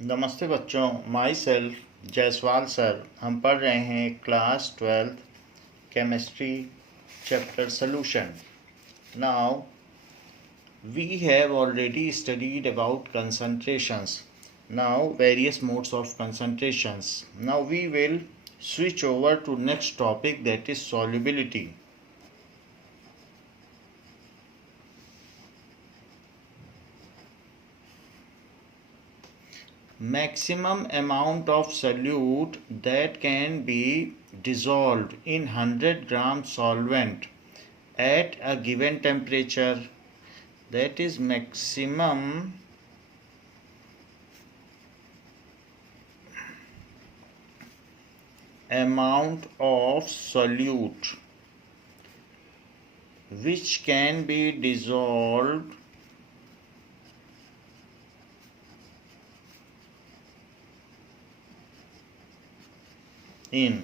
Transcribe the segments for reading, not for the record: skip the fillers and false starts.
नमस्ते बच्चों, my self Jaiswal sir. हम पढ़ रहे हैं class 12th chemistry chapter solution. Now we have already studied about concentrations. Now various modes of concentrations. Now we will switch over to next topic, that is solubility. Maximum amount of solute that can be dissolved in 100 gram solvent at a given temperature, that is maximum amount of solute which can be dissolved in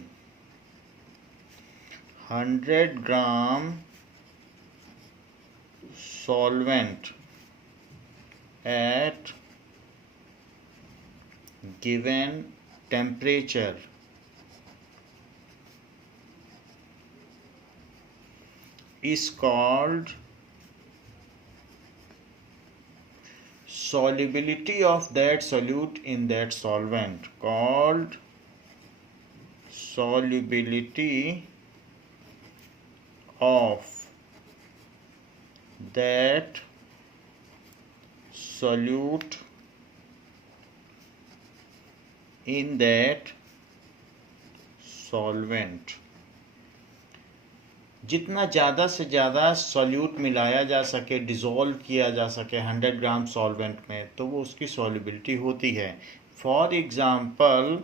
100 gram solvent at given temperature is called solubility of that solute in that solvent, called solubility of that solute in that solvent. जितना ज़्यादा से ज़्यादा solute मिलाया जा सके, dissolve किया जा सके 100 ग्राम सॉल्वेंट में, तो वो उसकी सॉल्युबिलिटी होती है. For example,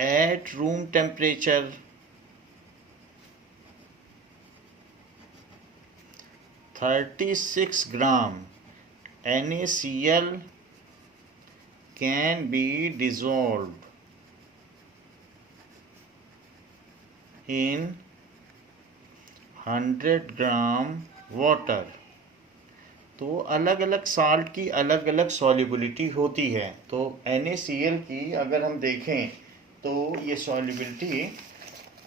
at room temperature 36 gram NaCl can be dissolved in 100 gram water. तो अलग अलग साल्ट की अलग अलग सॉल्युबिलिटी होती है. तो NaCl की अगर हम देखें तो ये सॉल्युबिलिटी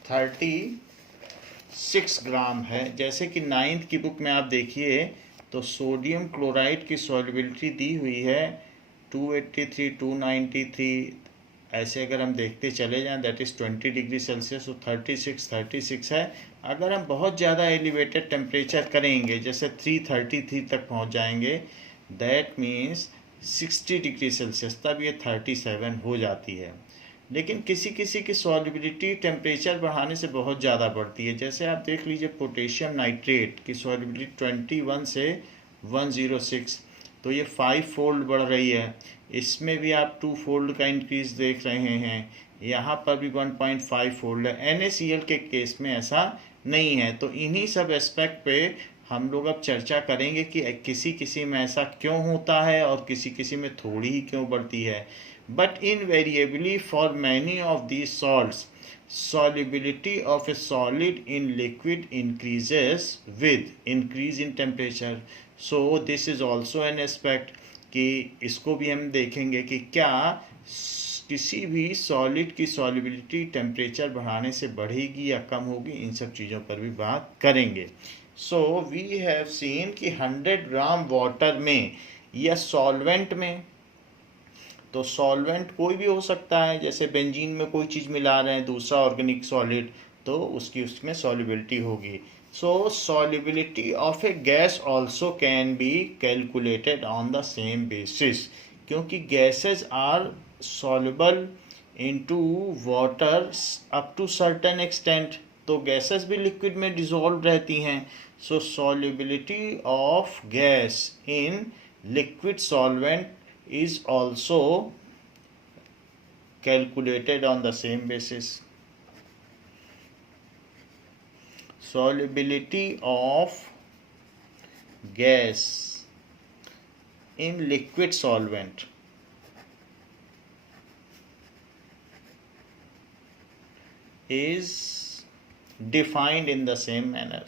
36 ग्राम है. जैसे कि 9th की बुक में आप देखिए तो सोडियम क्लोराइड की सॉल्युबिलिटी दी हुई है 283, 293. ऐसे अगर हम देखते चले जाएं, दैट इज़ 20 डिग्री सेल्सियस, तो 36 है. अगर हम बहुत ज़्यादा एलिवेटेड टेम्परेचर करेंगे, जैसे 333 तक पहुंच जाएंगे, दैट मीन्स 60 डिग्री सेल्सियस, तब ये 37 हो जाती है. लेकिन किसी किसी की सॉल्युबिलिटी टेम्परेचर बढ़ाने से बहुत ज़्यादा बढ़ती है. जैसे आप देख लीजिए पोटेशियम नाइट्रेट की सॉल्युबिलिटी 21 से 106, तो ये 5 फोल्ड बढ़ रही है. इसमें भी आप 2 फोल्ड का इंक्रीज देख रहे हैं. यहाँ पर भी 1.5 फोल्ड है. NaCl के केस में ऐसा नहीं है. तो इन्हीं सब एस्पेक्ट पे हम लोग अब चर्चा करेंगे कि किसी किसी में ऐसा क्यों होता है और किसी किसी में थोड़ी ही क्यों बढ़ती है. But invariably for many of these salts, solubility of a solid in liquid increases with increase in temperature. So this is also an aspect कि इसको भी हम देखेंगे कि क्या किसी भी सॉलिड की सॉल्युबिलिटी टेम्परेचर बढ़ाने से बढ़ेगी या कम होगी. इन सब चीज़ों पर भी बात करेंगे. सो वी हैव सीन कि 100 ग्राम वाटर में या सॉल्वेंट में, तो सॉल्वेंट कोई भी हो सकता है. जैसे बेंजीन में कोई चीज़ मिला रहे हैं, दूसरा ऑर्गेनिक सॉलिड, तो उसमें सॉल्युबिलिटी होगी. So solubility of a gas also can be calculated on the same basis, क्योंकि gases are soluble into water up to certain extent. तो गैसेस भी लिक्विड में डिसॉल्व रहती हैं. So solubility of gas in liquid solvent is also calculated on the same basis. Solubility of gas in liquid solvent is defined in the same manner.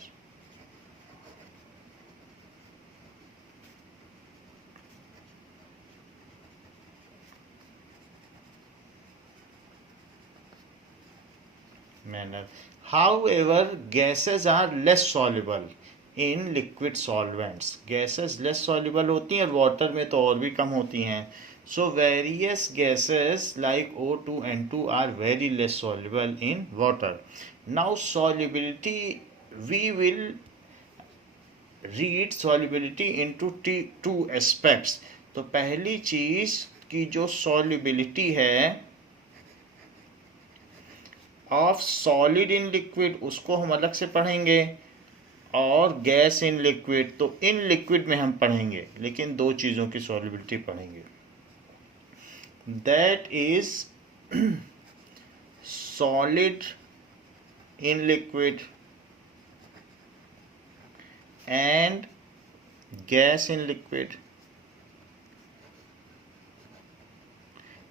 manner. However, gases are less soluble in liquid solvents. Gases less soluble होती हैं, water में तो और भी कम होती हैं. So various gases like O2 and 2 are very less soluble in water. Now solubility, we will read solubility into two aspects. तो पहली चीज की जो solubility है ऑफ सॉलिड इन लिक्विड, उसको हम अलग से पढ़ेंगे, और गैस इन लिक्विड तो इन लिक्विड में हम पढ़ेंगे, लेकिन दो चीज़ों की सॉलिबिलिटी पढ़ेंगे. That is solid in liquid and gas in liquid.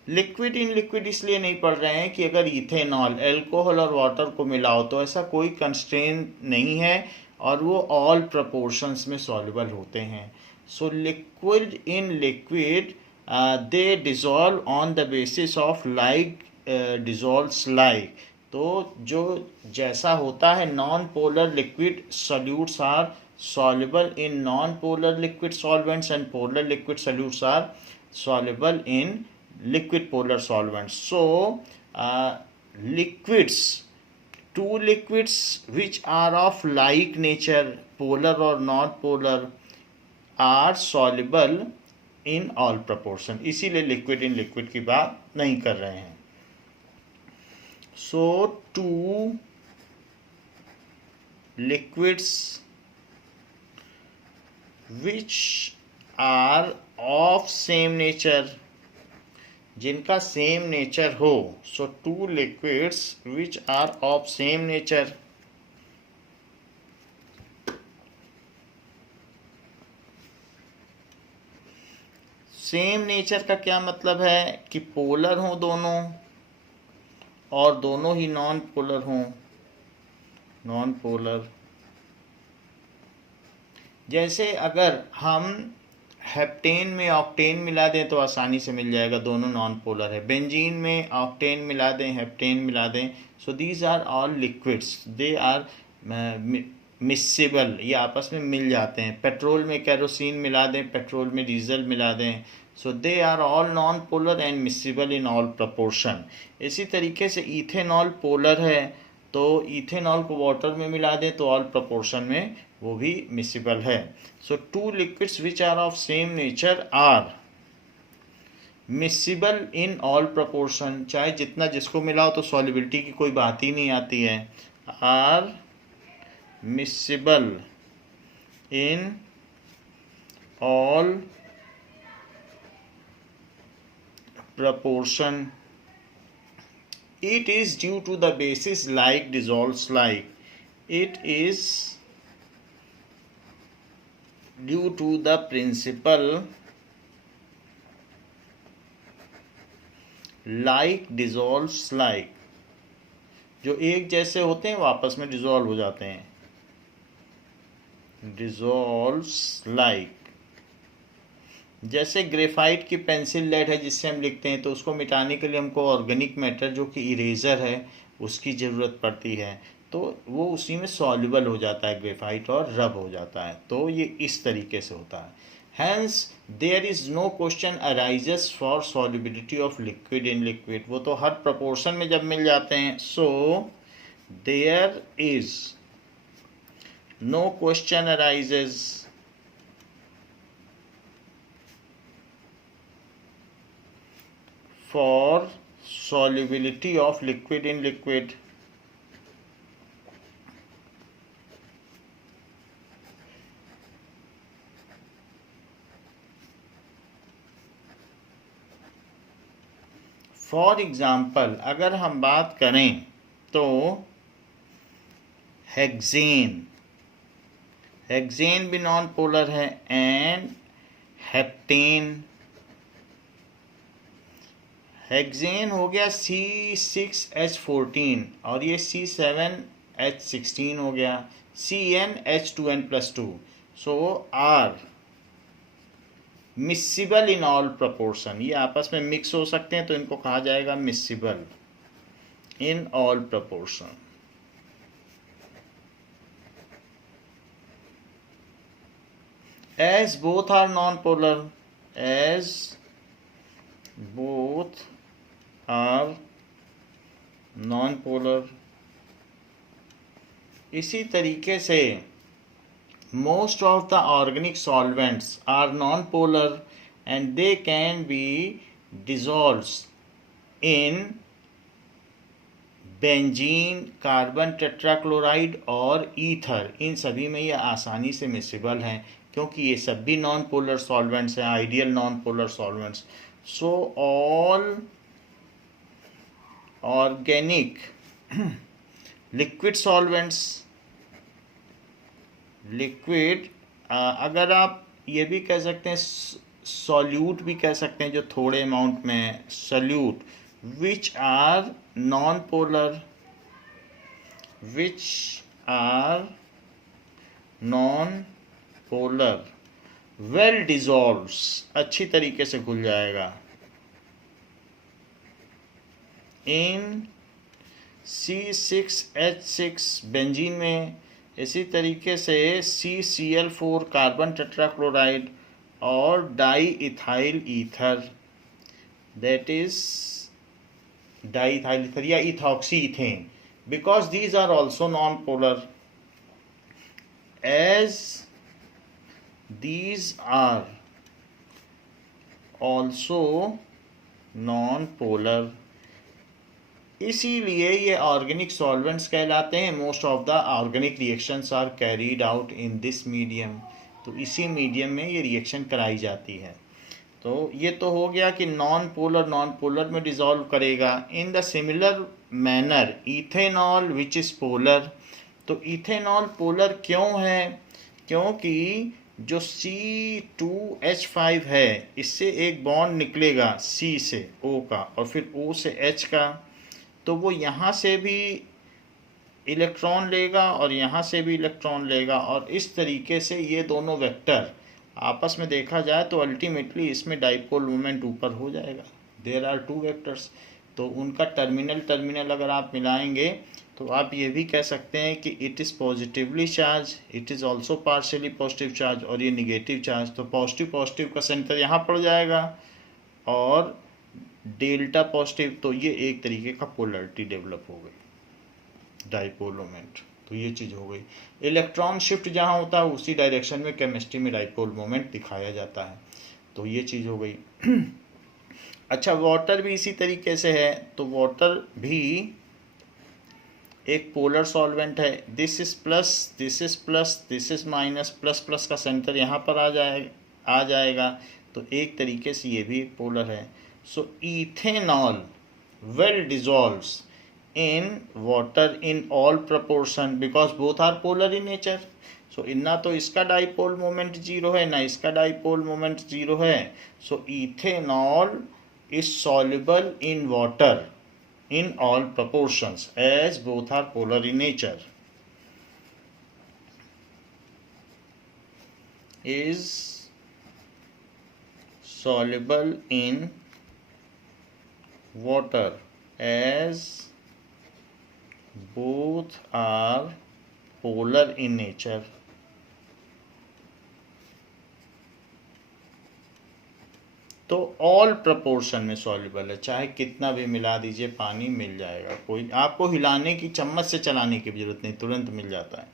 Liquid in liquid इसलिए नहीं पढ़ रहे हैं कि अगर इथेनॉल, एल्कोहल और वाटर को मिलाओ तो ऐसा कोई कंस्ट्रेंट नहीं है और वो ऑल प्रपोर्शंस में सॉल्युबल होते हैं. So liquid in liquid they dissolve on the basis of like dissolves like. तो जो जैसा होता है non polar liquid solutes are soluble in non-polar liquid solvents and polar liquid solutes are soluble in liquid polar solvents. So liquids, two liquids which are of like nature, polar or non-polar, are soluble in all proportion. इसीलिए liquid in liquid की बात नहीं कर रहे हैं. So two liquids which are of same nature, जिनका same nature हो. So two liquids which are of same nature. Same nature का क्या मतलब है कि पोलर हो दोनों और दोनों ही नॉन पोलर हों. नॉन पोलर जैसे अगर हम हेप्टेन में ऑक्टेन मिला दें तो आसानी से मिल जाएगा, दोनों नॉन पोलर है. बेंजीन में ऑक्टेन मिला दें, हेप्टेन मिला दें. So these are all liquids, they are miscible, ये आपस में मिल जाते हैं. पेट्रोल में केरोसिन मिला दें, पेट्रोल में डीजल मिला दें. So they are all non polar and miscible in all proportion. इसी तरीके से इथेनॉल पोलर है, तो इथेनॉल को वाटर में मिला दें तो ऑल प्रपोर्शन में वो भी मिक्सेबल है. So two liquids which are of same nature are miscible in all proportion. चाहे जितना जिसको मिलाओ तो सॉल्युबिलिटी की कोई बात ही नहीं आती है. Are miscible in all proportion. It is due to the basis like dissolves like. It is due to the principle like dissolves like. जो एक जैसे होते हैं वो आपस में डिजोल्व हो जाते हैं. dissolves like. जैसे ग्रेफाइट की पेंसिल लेड है जिससे हम लिखते हैं, तो उसको मिटाने के लिए हमको ऑर्गेनिक मैटर जो कि इरेजर है उसकी ज़रूरत पड़ती है, तो वो उसी में सॉल्युबल हो जाता है ग्रेफाइट और रब हो जाता है. तो ये इस तरीके से होता है. Hence there is no question arises for solubility of liquid in liquid. वो तो हर प्रपोर्शन में जब मिल जाते हैं. So there is no question arises for solubility of liquid in liquid. For example, अगर हम बात करें तो हेक्सेन भी नॉन पोलर है एंड हेप्टेन. हेक्सेन हो गया C6H14 और ये C7H16 हो गया. CnH2n+2. So are miscible in all proportion. ये आपस में मिक्स हो सकते हैं तो इनको कहा जाएगा miscible in all proportion. as both are non-polar, as both are non-polar, इसी तरीके से most of the organic solvents are non-polar and they can be dissolved in benzene, carbon tetrachloride और ईथर। इन सभी में ये आसानी से मिसिबल हैं क्योंकि ये सब भी नॉन पोलर सॉल्वेंट्स हैं, ideal non polar solvents. So all organic liquid solvents, liquid अगर आप ये भी कह सकते हैं, सॉल्यूट भी कह सकते हैं जो थोड़े अमाउंट में, solute which are non-polar, which are non-polar, well dissolves, अच्छी तरीके से घुल जाएगा in C6H6 बेंजीन में, इसी तरीके से CCl4 कार्बन टेट्राक्लोराइड और di ethyl ether, that is diethyl ether या ethoxy ethane, because these are also non-polar, as these are also non-polar, इसीलिए ये ऑर्गेनिक सॉल्वेंट्स कहलाते हैं। Most of the organic reactions are carried out in this medium, तो इसी medium में ये reaction कराई जाती है। तो ये तो हो गया कि नॉन पोलर में डिसॉल्व करेगा। In the similar manner ethanol which is polar, तो इथेनॉल पोलर क्यों है? क्योंकि जो C2H5 है इससे एक बॉन्ड निकलेगा C से O का और फिर O से H का, तो वो यहाँ से भी इलेक्ट्रॉन लेगा और यहाँ से भी इलेक्ट्रॉन लेगा और इस तरीके से ये दोनों वेक्टर आपस में देखा जाए तो अल्टीमेटली इसमें डाइपोल मोमेंट ऊपर हो जाएगा। देयर आर टू वेक्टर्स, तो उनका टर्मिनल अगर आप मिलाएंगे तो आप ये भी कह सकते हैं कि it is positively charge, it is also partially positive charge और ये निगेटिव चार्ज। तो पॉजिटिव का सेंटर यहाँ पड़ जाएगा और डेल्टा पॉजिटिव, तो ये एक तरीके का पोलरिटी डेवलप हो गई, डाइपोल मोमेंट। तो ये चीज़ हो गई। इलेक्ट्रॉन शिफ्ट जहाँ होता है उसी डायरेक्शन में केमिस्ट्री में डाइपोल मोमेंट दिखाया जाता है, तो ये चीज़ हो गई। अच्छा, वाटर भी इसी तरीके से है, तो वाटर भी एक पोलर सॉल्वेंट है। This is plus, this is plus, this is minus, plus का सेंटर यहाँ पर आ जाएगा, तो एक तरीके से ये भी पोलर है। So ethanol well dissolves in water in all proportion because both are polar in nature. So ना तो इसका डाइपोल मोमेंट जीरो है ना इसका डाइपोल मोमेंट जीरो है। So ethanol is soluble in water in all proportions as both are polar in nature. Is soluble in water as both are polar in nature. तो all proportion में soluble है, चाहे कितना भी मिला दीजिए पानी मिल जाएगा, कोई आपको हिलाने की, चम्मच से चलाने की जरूरत नहीं, तुरंत मिल जाता है।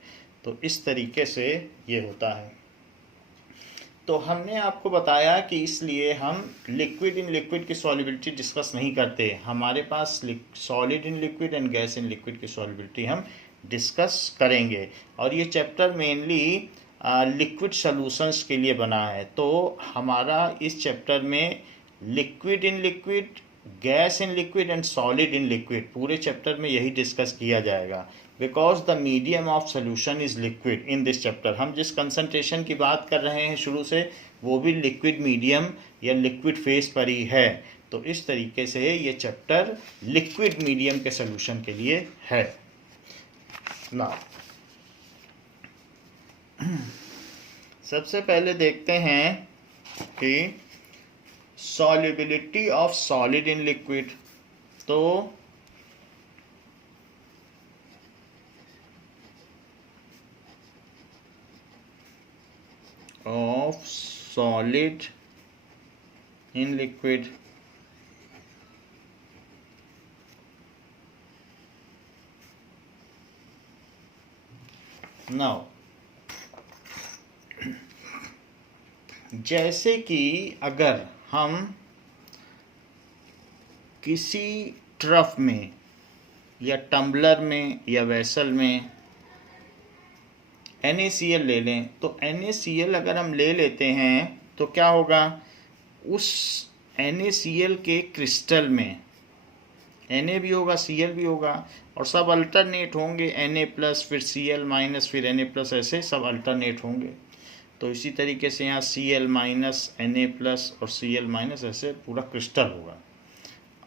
तो इस तरीके से ये होता है। तो हमने आपको बताया कि इसलिए हम लिक्विड इन लिक्विड की सॉल्युबिलिटी डिस्कस नहीं करते, हमारे पास solid in liquid and gas in liquid की सॉल्युबिलिटी हम डिस्कस करेंगे। और ये चैप्टर मेनली लिक्विड सॉल्यूशंस के लिए बना है। तो हमारा इस चैप्टर में liquid in liquid, gas in liquid and solid in liquid, पूरे चैप्टर में यही डिस्कस किया जाएगा। Because the medium of solution is liquid in this chapter. हम जिस कंसंट्रेशन की बात कर रहे हैं शुरू से, वो भी लिक्विड मीडियम या लिक्विड फेज पर ही है। तो इस तरीके से ये चैप्टर लिक्विड मीडियम के सोल्यूशन के लिए है। ना सबसे पहले देखते हैं कि solubility of solid in liquid. तो of solid in liquid. Now, जैसे कि अगर हम किसी ट्रफ में या टम्बलर में या वेसल में NaCl ले लें, तो NaCl अगर हम ले लेते हैं तो क्या होगा, उस NaCl के क्रिस्टल में Na भी होगा, Cl भी होगा, और सब अल्टरनेट होंगे, Na+, फिर Cl-, फिर Na+, ऐसे सब अल्टरनेट होंगे। तो इसी तरीके से यहाँ Cl-, Na+ और Cl-, ऐसे पूरा क्रिस्टल होगा।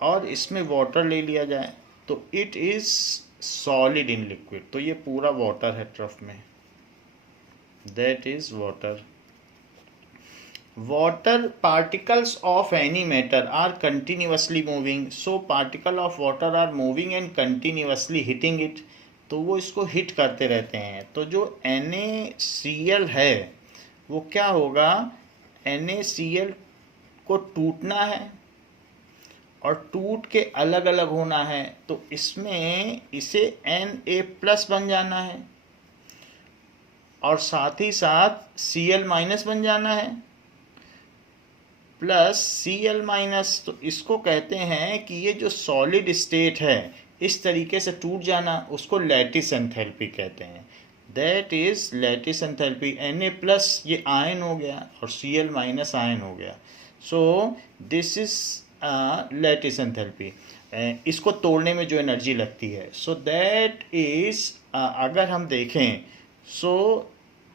और इसमें वाटर ले लिया जाए तो it is solid in liquid, तो ये पूरा वाटर है ट्रफ में, that is water. Water particles of any matter are continuously moving, so particle of water are moving and continuously hitting it, तो वो इसको हिट करते रहते हैं। तो जो NaCl है वो क्या होगा, NaCl को टूटना है और टूट के अलग अलग होना है, तो इसमें इसे Na+ बन जाना है और साथ ही साथ Cl- बन जाना है प्लस Cl-, तो इसको कहते हैं कि ये जो सॉलिड स्टेट है इस तरीके से टूट जाना, उसको लैटिस एंथैल्पी कहते हैं, that is lattice enthalpy. Na+ ये आयन हो गया और Cl- आयन हो गया, so this is lattice enthalpy. इसको तोड़ने में जो एनर्जी लगती है, सो दैट इज, अगर हम देखें सो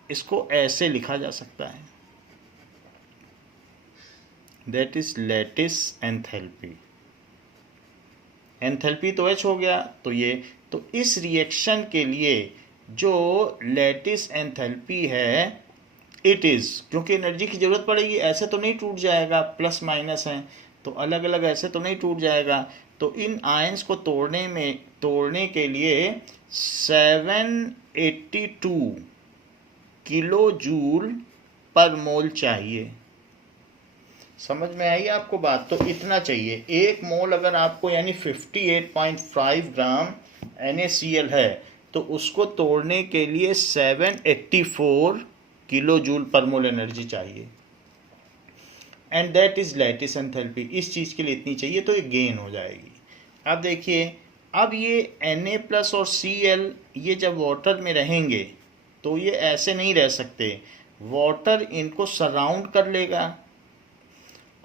इसको ऐसे लिखा जा सकता है, that is lattice enthalpy. Enthalpy तो H हो गया, तो ये, तो इस रिएक्शन के लिए जो लैटिस एंथैल्पी है इट इज़, क्योंकि एनर्जी की ज़रूरत पड़ेगी, ऐसे तो नहीं टूट जाएगा, +- है तो अलग अलग ऐसे तो नहीं टूट जाएगा, तो इन आयंस को तोड़ने के लिए 782 किलो जूल पर मोल चाहिए। समझ में आई आपको बात, तो इतना चाहिए, 1 मोल अगर आपको यानी 58.5 ग्राम NaCl है, तो उसको तोड़ने के लिए 784 किलो जूल पर मोल एनर्जी चाहिए, and that is lattice enthalpy. इस चीज़ के लिए इतनी चाहिए, तो ये गेन हो जाएगी। अब देखिए, अब ये Na+ और Cl ये जब वाटर में रहेंगे तो ये ऐसे नहीं रह सकते, वाटर इनको सराउंड कर लेगा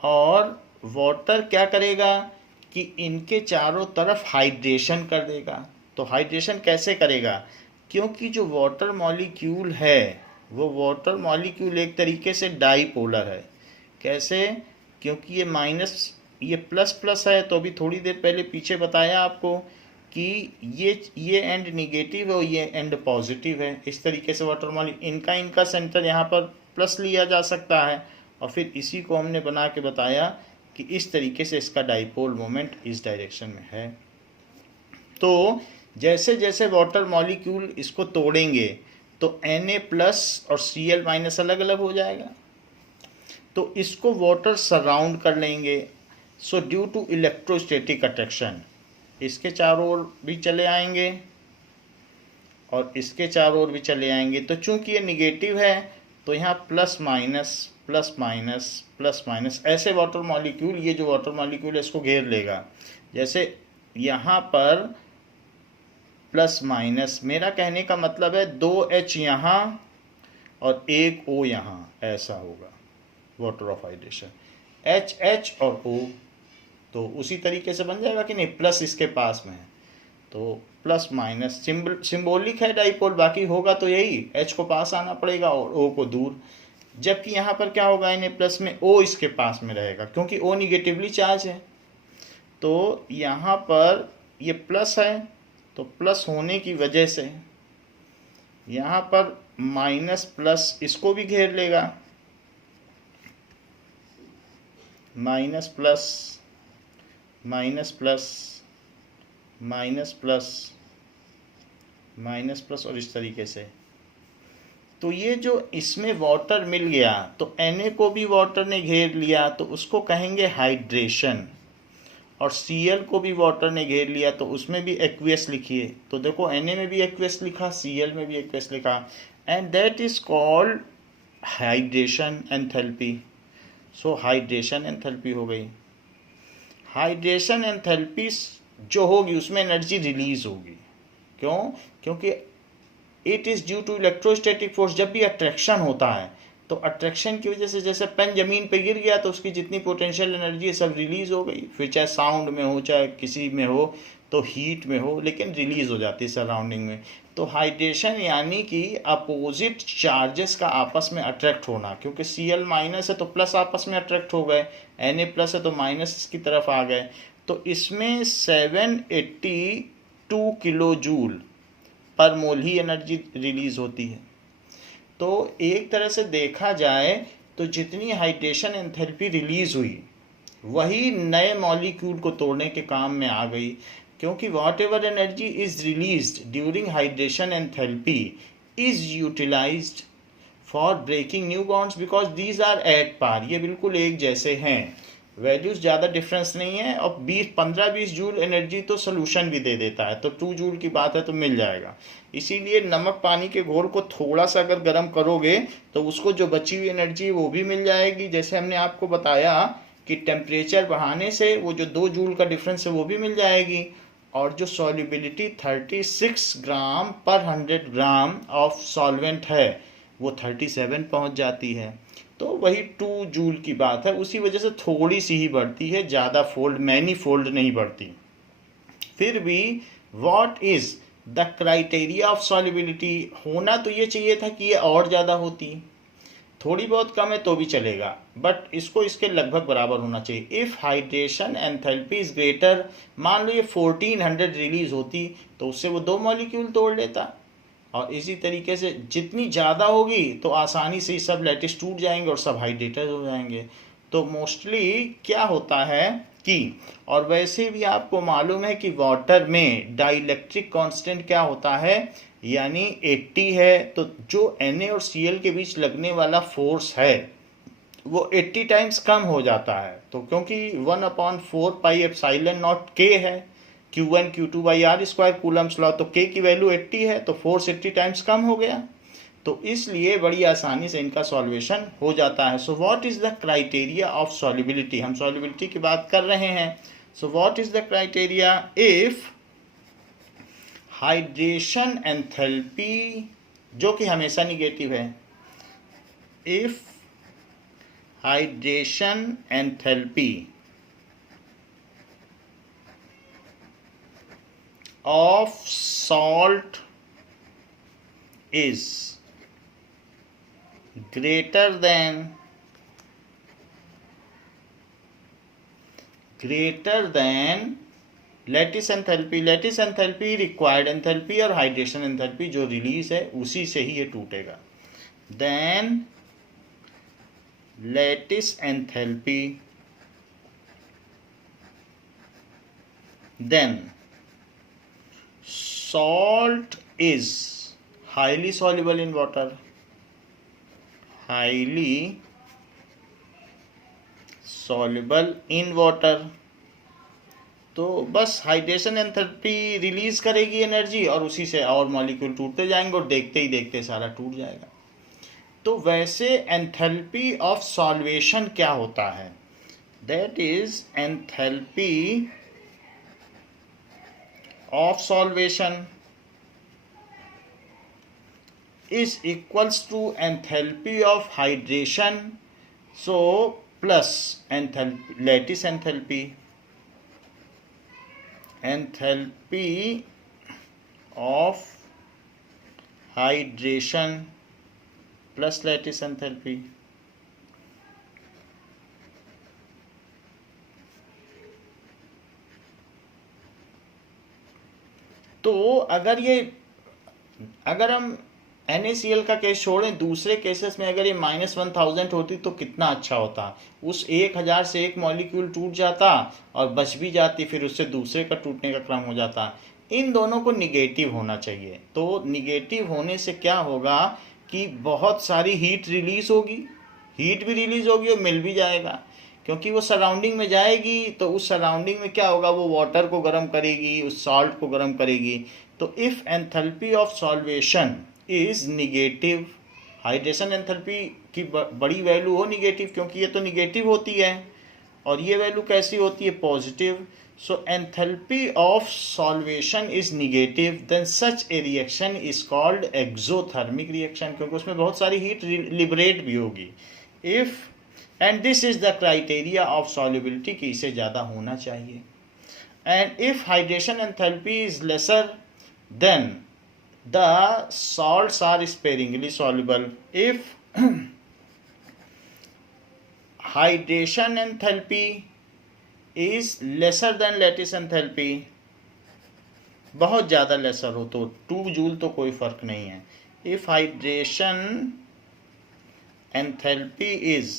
और वाटर क्या करेगा कि इनके चारों तरफ हाइड्रेशन कर देगा। तो हाइड्रेशन कैसे करेगा, क्योंकि जो वाटर मॉलिक्यूल है वो वाटर मॉलिक्यूल एक तरीके से डाईपोलर है। कैसे, क्योंकि ये माइनस, ये प्लस प्लस है, तो अभी थोड़ी देर पहले पीछे बताया आपको कि ये एंड निगेटिव है और ये एंड पॉजिटिव है। इस तरीके से वाटर मॉलिक्यूल इनका सेंटर यहाँ पर प्लस लिया जा सकता है, और फिर इसी को हमने बना के बताया कि इस तरीके से इसका डाइपोल मोमेंट इस डायरेक्शन में है। तो जैसे जैसे वाटर मॉलिक्यूल इसको तोड़ेंगे तो Na+ और Cl- अलग अलग हो जाएगा, तो इसको वाटर सराउंड कर लेंगे। So due to electrostatic attraction इसके चारों ओर भी चले आएंगे और इसके चारों ओर भी चले आएंगे। तो चूंकि ये निगेटिव है तो यहाँ प्लस माइनस ऐसे वाटर मॉलिक्यूल, ये जो वाटर मॉलिक्यूल है इसको घेर लेगा। जैसे यहाँ पर +- मेरा कहने का मतलब है 2H यहाँ और 1 O यहाँ, ऐसा होगा वाटर ऑफ हाइड्रेशन, H और O। तो उसी तरीके से बन जाएगा कि नहीं, प्लस इसके पास में है तो +- सिंबॉलिक है डाइपोल, बाकी होगा तो यही, H को पास आना पड़ेगा और O को दूर। जबकि यहाँ पर क्या होगा, Na+ में O इसके पास में रहेगा क्योंकि O निगेटिवली चार्ज है। तो यहाँ पर ये प्लस है, तो प्लस होने की वजह से यहाँ पर माइनस इसको भी घेर लेगा, माइनस प्लस और इस तरीके से। तो ये जो इसमें वाटर मिल गया तो Na को भी वाटर ने घेर लिया तो उसको कहेंगे हाइड्रेशन, और Cl को भी वाटर ने घेर लिया तो उसमें भी एक्वियस लिखिए। तो देखो Na में भी एक्वियस लिखा, Cl में भी एक्वियस लिखा, and that is called hydration enthalpy. So hydration enthalpy हो गई। हाइड्रेशन एंथैल्पी जो होगी उसमें एनर्जी रिलीज होगी। क्यों? क्योंकि it is due to electrostatic force. जब भी अट्रैक्शन होता है तो अट्रैक्शन की वजह से जैसे पेन जमीन पे गिर गया तो उसकी जितनी पोटेंशियल एनर्जी है सब रिलीज हो गई, फिर चाहे साउंड में हो चाहे किसी में हो, तो हीट में हो, लेकिन रिलीज हो जाती है सराउंडिंग में। तो हाइड्रेशन यानी कि अपोजिट चार्जेस का आपस में अट्रैक्ट होना, क्योंकि Cl माइनस है तो प्लस आपस में अट्रैक्ट हो गए, Na प्लस है तो माइनस की तरफ आ गए। तो इसमें 782 किलो जूल पर मोल ही एनर्जी रिलीज होती है। तो एक तरह से देखा जाए तो जितनी हाइड्रेशन एंथैल्पी रिलीज हुई वही नए मॉलिक्यूल को तोड़ने के काम में आ गई, क्योंकि whatever energy is released during hydration enthalpy is utilised for breaking new bonds because these are at par. ये बिल्कुल एक जैसे हैं, वैल्यूज ज़्यादा डिफरेंस नहीं है, और 15-20 जूल एनर्जी तो सोल्यूशन भी दे देता है, तो 2 जूल की बात है तो मिल जाएगा। इसीलिए नमक पानी के घोल को थोड़ा सा अगर गर्म करोगे तो उसको जो बची हुई एनर्जी वो भी मिल जाएगी। जैसे हमने आपको बताया कि टेम्परेचर बढ़ाने से वो जो 2 जूल का डिफरेंस है वो भी मिल जाएगी, और जो सॉल्युबिलिटी 36 ग्राम पर 100 ग्राम ऑफ सॉल्वेंट है वो 37 पहुंच जाती है। तो वही 2 जूल की बात है, उसी वजह से थोड़ी सी ही बढ़ती है, ज़्यादा फोल्ड मैनी फोल्ड नहीं बढ़ती। फिर भी what is the criteria of solubility? होना तो ये चाहिए था कि ये और ज़्यादा होती, थोड़ी बहुत कम है तो भी चलेगा, बट इसको इसके लगभग बराबर होना चाहिए। If hydration enthalpy is greater, मान लो ये 1400 रिलीज होती तो उससे वो 2 मॉलिक्यूल तोड़ लेता, और इसी तरीके से जितनी ज़्यादा होगी तो आसानी से सब लैटिस टूट जाएंगे और सब हाइड्रेटेड हो जाएंगे। तो मोस्टली क्या होता है कि, और वैसे भी आपको मालूम है कि वाटर में डाइलेक्ट्रिक कांस्टेंट क्या होता है, यानी 80 है, तो जो Na और Cl के बीच लगने वाला फोर्स है वो 80 टाइम्स कम हो जाता है। तो क्योंकि 1/4 पाई एप्सिलॉन नॉट K है, Q1 Q2 by r square Coulomb's law, तो K की वैल्यू 80 है तो फोर्स 80 टाइम्स कम हो गया, तो इसलिए बड़ी आसानी से इनका सॉल्वेशन हो जाता है। So what is the criteria of solubility? हम सॉल्युबिलिटी की बात कर रहे हैं। So what is the criteria? If hydration enthalpy, जो कि हमेशा निगेटिव है, if hydration enthalpy of salt is greater than lattice enthalpy. Lattice enthalpy required enthalpy, और हाइड्रेशन एंथैल्पी जो रिलीज है उसी से ही ये टूटेगा। Then lattice enthalpy, then salt is highly soluble in water, highly soluble in water। तो बस हाइड्रेशन एंथैल्पी रिलीज करेगी एनर्जी और उसी से और मॉलिक्यूल टूटते जाएंगे और देखते ही देखते सारा टूट जाएगा। तो वैसे एंथैल्पी ऑफ सॉल्वेशन क्या होता है? That is enthalpy of solvation is equals to enthalpy of hydration, so plus enthalpy, lattice enthalpy of hydration plus lattice enthalpy। तो अगर हम NaCl का केस छोड़ें, दूसरे केसेस में अगर ये -1000 होती तो कितना अच्छा होता। उस 1000 से एक मॉलिक्यूल टूट जाता और बच भी जाती, फिर उससे दूसरे का टूटने का क्रम हो जाता। इन दोनों को निगेटिव होना चाहिए। तो निगेटिव होने से क्या होगा कि बहुत सारी हीट रिलीज होगी, हीट भी रिलीज होगी और मिल भी जाएगा, क्योंकि वो सराउंडिंग में जाएगी तो उस सराउंडिंग में क्या होगा, वो वाटर को गर्म करेगी, उस सॉल्ट को गर्म करेगी। तो if enthalpy of solvation is negative, hydration enthalpy की बड़ी वैल्यू हो निगेटिव, क्योंकि ये तो निगेटिव होती है, और ये वैल्यू कैसी होती है, positive. So enthalpy of solvation is negative, then such a reaction is called exothermic reaction, क्योंकि उसमें बहुत सारी हीट लिबरेट भी होगी। If and this is the criteria of solubility कि इसे ज़्यादा होना चाहिए। And if hydration enthalpy is lesser than the salts are sparingly soluble. If hydration enthalpy is lesser than lattice enthalpy, बहुत ज़्यादा लेसर हो तो 2 जूल तो कोई फर्क नहीं है। If hydration enthalpy is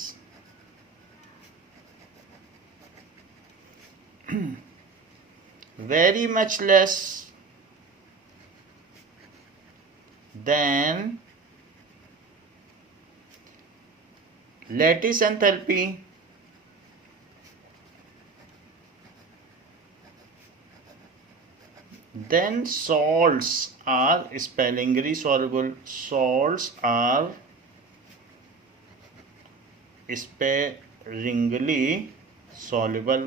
very much less then lattice enthalpy, then salts are sparingly soluble, salts are sparingly soluble,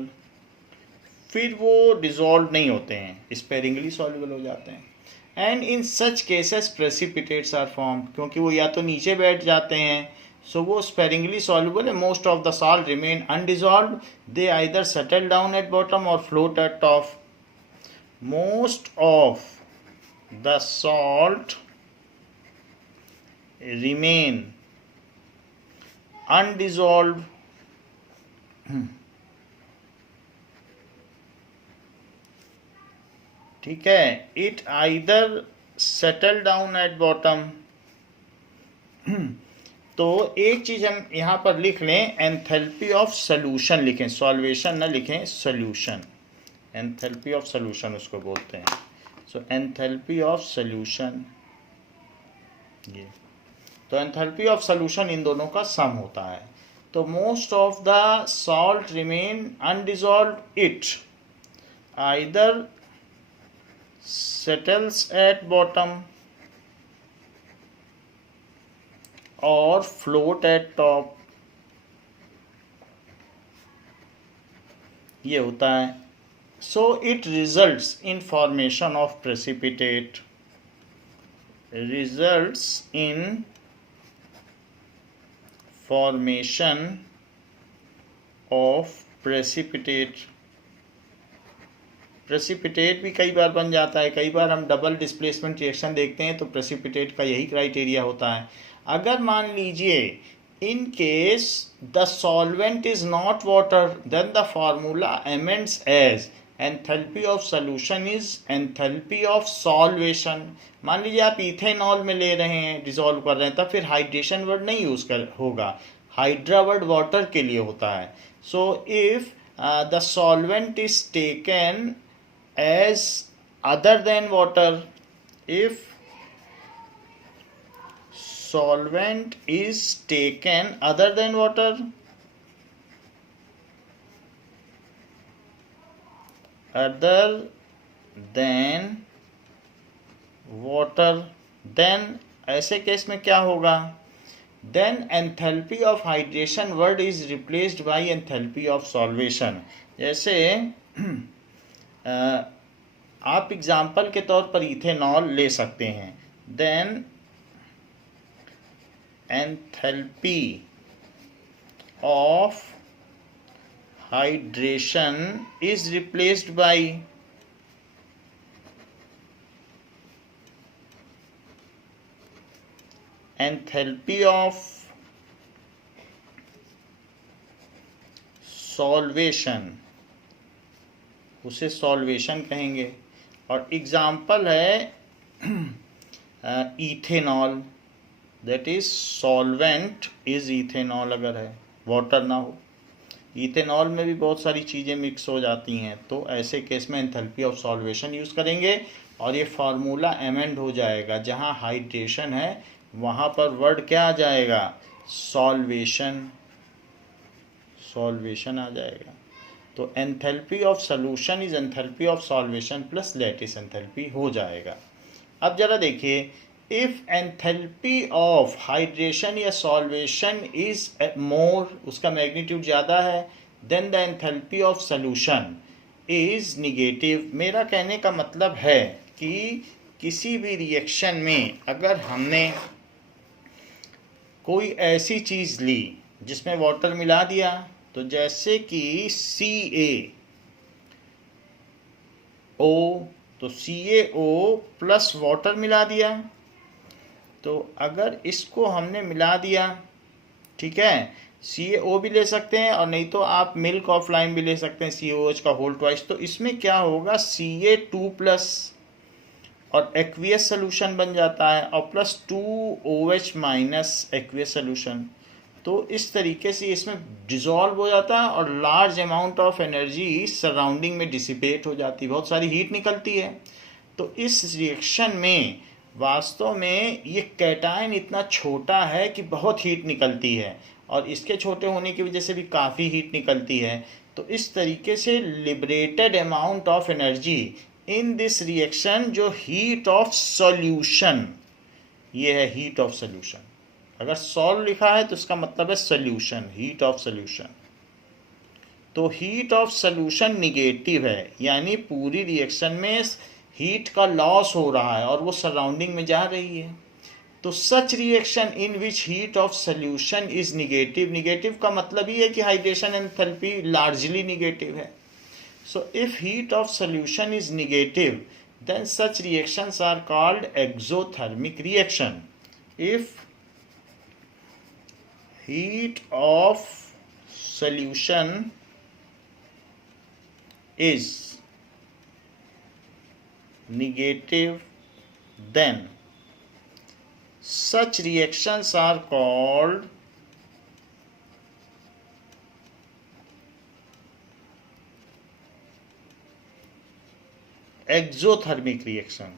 फिर वो डिजॉल्व नहीं होते हैं, स्पेरिंगली सॉल्युबल हो जाते हैं। And in such cases precipitates are form, क्योंकि वो या तो नीचे बैठ जाते हैं, सो वो स्पेरिंगली सॉल्युबल है। Most of the salt remain undissolved, they either settle down at bottom और float at top. Most of the salt remain undissolved ठीक है, it either settle down at bottom. तो एक चीज हम यहाँ पर लिख लें, एंथैल्पी ऑफ सोल्यूशन लिखें, सॉल्वेशन ना लिखें, सोल्यूशन, एंथैल्पी ऑफ सोल्यूशन उसको बोलते हैं। सो एंथैल्पी ऑफ सोल्यूशन, ये तो एंथैल्पी ऑफ सोल्यूशन इन दोनों का सम होता है। तो most of the salt remain undissolved, it either settles at bottom or float at top, ये होता है। So it results in formation of precipitate, results in formation of precipitate। Precipitate भी कई बार बन जाता है, कई बार हम डबल डिस्प्लेसमेंट रिएक्शन देखते हैं तो प्रेसिपिटेट का यही क्राइटेरिया होता है। अगर मान लीजिए in case the solvent is not water, then the formula amends as enthalpy of solution is enthalpy of solvation. मान लीजिए आप इथेनॉल में ले रहे हैं, डिसॉल्व कर रहे हैं, तब फिर हाइड्रेशन वर्ड नहीं यूज कर होगा, हाइड्रा वर्ड वाटर के लिए होता है। So if the solvent is taken as other than water, if solvent is taken other than water, other than water, then ऐसे केस में क्या होगा, then enthalpy of hydration word is replaced by enthalpy of solvation। जैसे आप example के तौर पर ethanol ले सकते हैं, then enthalpy of hydration is replaced by enthalpy of solvation, उसे सॉल्वेशन कहेंगे। और एग्जाम्पल है ethanol, that is solvent is ethanol, अगर है वाटर ना हो। इथेनॉल में भी बहुत सारी चीज़ें मिक्स हो जाती हैं, तो ऐसे केस में एंथैल्पी ऑफ सॉल्वेशन यूज़ करेंगे और ये फार्मूला अमेंड हो जाएगा। जहाँ हाइड्रेशन है वहाँ पर वर्ड क्या आ जाएगा, सॉल्वेशन, सॉल्वेशन आ जाएगा। तो enthalpy of solution is enthalpy of solvation plus lattice enthalpy हो जाएगा। अब जरा देखिए, इफ एंथैल्पी ऑफ हाइड्रेशन या सॉल्वेशन इज मोर, उसका मैग्नीट्यूड ज़्यादा है, then the enthalpy of solution is negative. मेरा कहने का मतलब है कि किसी भी रिएक्शन में अगर हमने कोई ऐसी चीज़ ली जिसमें वाटर मिला दिया, तो जैसे कि CaO, तो CaO प्लस वाटर मिला दिया, तो अगर इसको हमने मिला दिया, ठीक है, CaO भी ले सकते हैं और नहीं तो आप मिल्क ऑफलाइन भी ले सकते हैं, COH का होल ट्वाइस। तो इसमें क्या होगा, Ca2 प्लस और एक्वियस सोल्यूशन बन जाता है और plus 2OH minus aqueous solution. तो इस तरीके से इसमें डिज़ोल्व हो जाता है और large amount of energy surrounding में डिसिपेट हो जाती है, बहुत सारी हीट निकलती है। तो इस रिएक्शन में वास्तव में ये कैटायन इतना छोटा है कि बहुत हीट निकलती है और इसके छोटे होने की वजह से भी काफ़ी हीट निकलती है। तो इस तरीके से liberated amount of energy in this reaction, जो हीट ऑफ सॉल्यूशन, ये है हीट ऑफ सॉल्यूशन। अगर सॉल्व लिखा है तो इसका मतलब है सॉल्यूशन, हीट ऑफ सॉल्यूशन। तो हीट ऑफ सॉल्यूशन निगेटिव है, यानी पूरी रिएक्शन में हीट का लॉस हो रहा है और वो सराउंडिंग में जा रही है। तो such reaction in which heat of solution is negative, negative का मतलब ही है कि हाइड्रेशन एंथैल्पी लार्जली निगेटिव है। So if heat of solution is negative, then such reactions are called exothermic reaction. If heat of solution is negative, then such reactions are called exothermic reaction.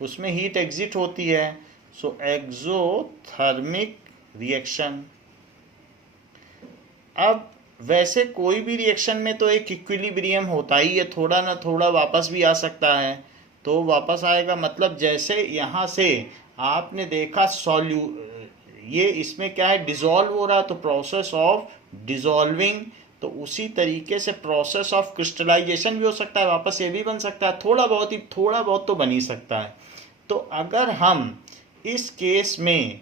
उसमें heat exit होती है, सो exothermic reaction. अब वैसे कोई भी reaction में तो एक इक्विलिब्रियम होता ही है, थोड़ा ना थोड़ा वापस भी आ सकता है। तो वापस आएगा मतलब जैसे यहाँ से आपने देखा ये इसमें क्या है, डिज़ोल्व हो रहा, तो प्रोसेस ऑफ डिज़ोल्विंग। तो उसी तरीके से प्रोसेस ऑफ क्रिस्टलाइजेशन भी हो सकता है, वापस ये भी बन सकता है, थोड़ा बहुत तो बन ही सकता है। तो अगर हम इस केस में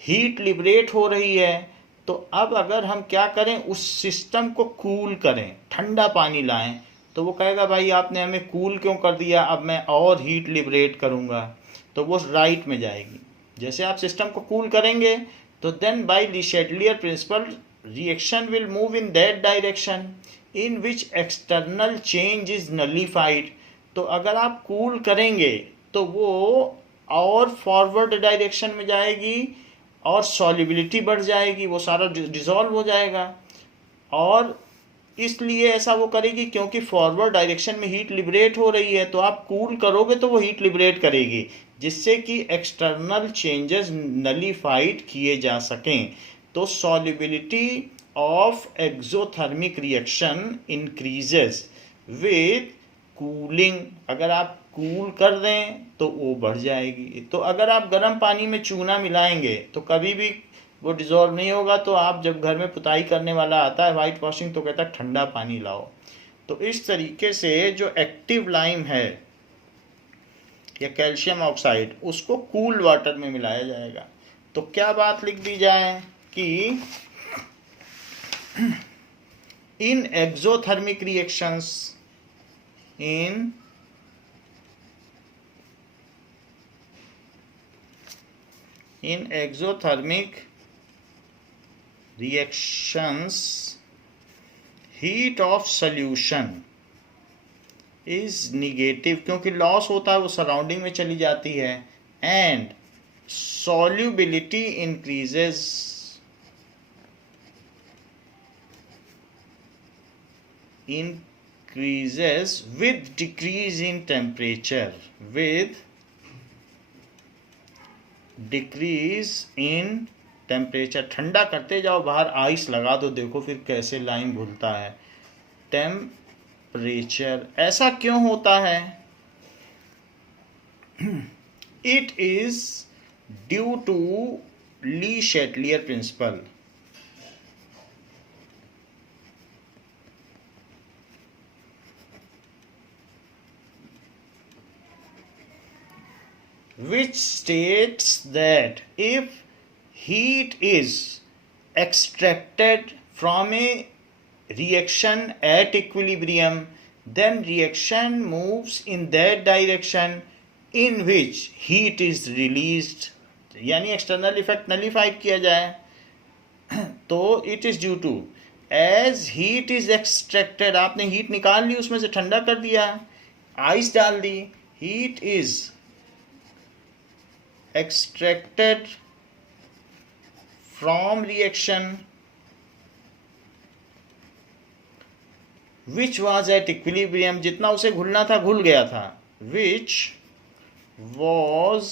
हीट लिबरेट हो रही है, तो अब अगर हम क्या करें, उस सिस्टम को कूल करें, ठंडा पानी लाएं, तो वो कहेगा भाई आपने हमें कूल क्यों कर दिया, अब मैं और हीट लिबरेट करूँगा। तो वो राइट में जाएगी। जैसे आप सिस्टम को कूल करेंगे तो then by Le Chatelier principle reaction will move in that direction in which external change is nullified। तो अगर आप कूल करेंगे तो वो और फॉरवर्ड डायरेक्शन में जाएगी और सॉल्युबिलिटी बढ़ जाएगी, वो सारा डिसॉल्व हो जाएगा। और इसलिए ऐसा वो करेगी क्योंकि फॉरवर्ड डायरेक्शन में हीट लिबरेट हो रही है, तो आप कूल करोगे तो वो हीट लिबरेट करेगी, जिससे कि एक्सटर्नल चेंजेस नलीफाइड किए जा सकें। तो solubility of exothermic reaction increases with cooling. अगर आप कूल कर दें तो वो बढ़ जाएगी। तो अगर आप गर्म पानी में चूना मिलाएंगे तो कभी भी वो डिज़ोल्व नहीं होगा। तो आप जब घर में पुताई करने वाला आता है वाइट वॉशिंग, तो कहता है ठंडा पानी लाओ। तो इस तरीके से जो एक्टिव लाइम है या कैल्शियम ऑक्साइड, उसको कूल वाटर में मिलाया जाएगा। तो क्या बात लिख दी जाए कि in exothermic reactions, in exothermic reactions heat of solution is negative, क्योंकि लॉस होता है वो सराउंडिंग में चली जाती है, and solubility increases with decrease in temperature, with decrease in temperature, ठंडा करते जाओ, बाहर आइस लगा दो, देखो फिर कैसे लाइन घुलता है। टेम्परेचर, ऐसा क्यों होता है? It is due to Le Chatelier principle. which states that if heat is extracted from a reaction at equilibrium, then reaction moves in that direction in which heat is released, यानी external effect nullified किया जाए तो it is due to, as heat is extracted, आपने heat निकाल ली, उसमें से ठंडा कर दिया, आइस डाल दी, heat is extracted from reaction which was at equilibrium, जितना उसे घुलना था घुल गया था, which was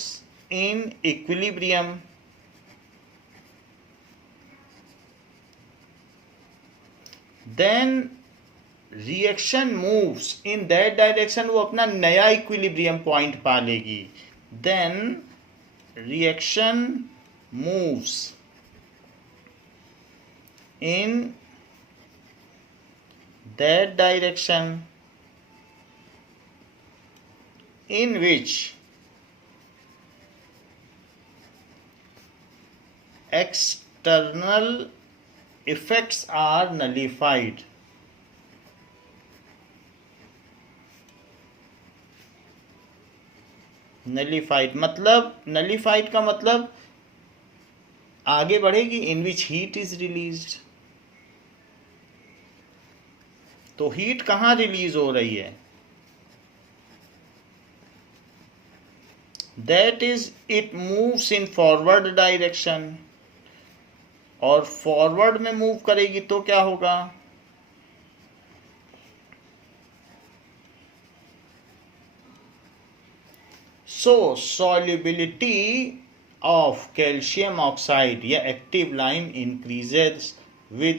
in equilibrium, then reaction moves in that direction, वो अपना नया equilibrium point पा लेगी, then reaction moves in that direction in which external effects are nullified. Nullified मतलब, नलीफाइड का मतलब आगे बढ़ेगी, इन विच हीट इज रिलीज्ड। तो हीट कहाँ रिलीज हो रही है? That is it moves in forward direction, और फॉरवर्ड में मूव करेगी तो क्या होगा? So solubility of calcium oxide या active lime increases with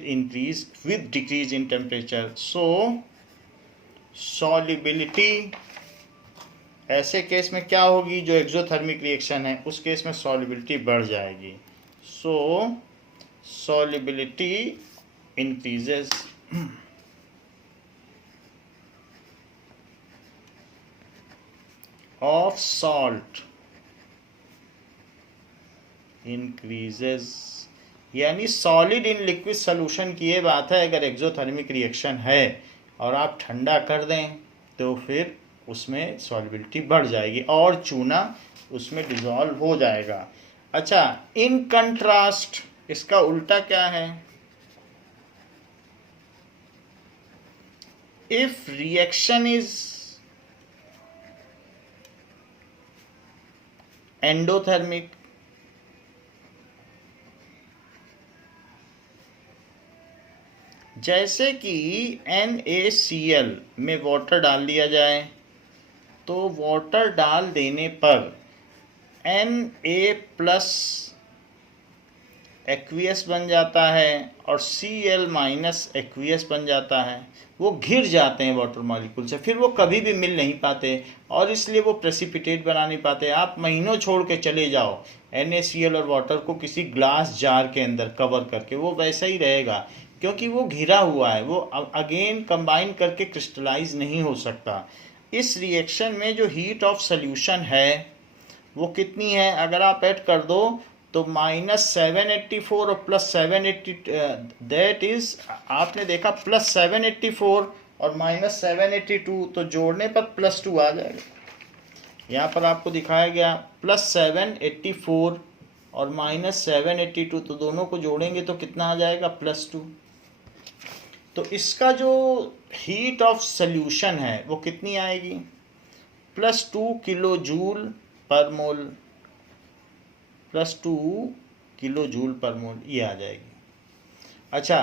decrease in temperature. So solubility, ऐसे केस में क्या होगी? जो एक्सोथर्मिक रिएक्शन है उस केस में solubility बढ़ जाएगी. So solubility increases. of salt increases, यानी सॉलिड इन लिक्विड सोल्यूशन की ये बात है, अगर एक्सोथर्मिक रिएक्शन है और आप ठंडा कर दें तो फिर उसमें सॉल्युबिलिटी बढ़ जाएगी और चूना उसमें डिसॉल्व हो जाएगा. अच्छा, इन कंट्रास्ट इसका उल्टा क्या है? इफ रिएक्शन इज एंडोथर्मिक, जैसे कि NaCl में वाटर डाल दिया जाए तो वाटर डाल देने पर Na प्लस एक्वियस बन जाता है और Cl माइनस एक्वियस बन जाता है. वो घिर जाते हैं वाटर मॉलिक्यूल से, फिर वो कभी भी मिल नहीं पाते और इसलिए वो प्रेसिपिटेट बना नहीं पाते. आप महीनों छोड़ के चले जाओ NaCl और वाटर को किसी ग्लास जार के अंदर कवर करके, वो वैसा ही रहेगा क्योंकि वो घिरा हुआ है, वो अगेन कंबाइन करके क्रिस्टलाइज नहीं हो सकता. इस रिएक्शन में जो हीट ऑफ सोल्यूशन है वो कितनी है? अगर आप ऐड कर दो तो -784 और +780, दैट इज, आपने देखा +784 और -782, तो जोड़ने पर +2 आ जाएगा. यहाँ पर आपको दिखाया गया +784 और -782, तो दोनों को जोड़ेंगे तो कितना आ जाएगा? +2. तो इसका जो हीट ऑफ सोल्यूशन है वो कितनी आएगी? +2 किलो जूल पर मोल, +2 किलो जूल पर मोल, ये आ जाएगी. अच्छा,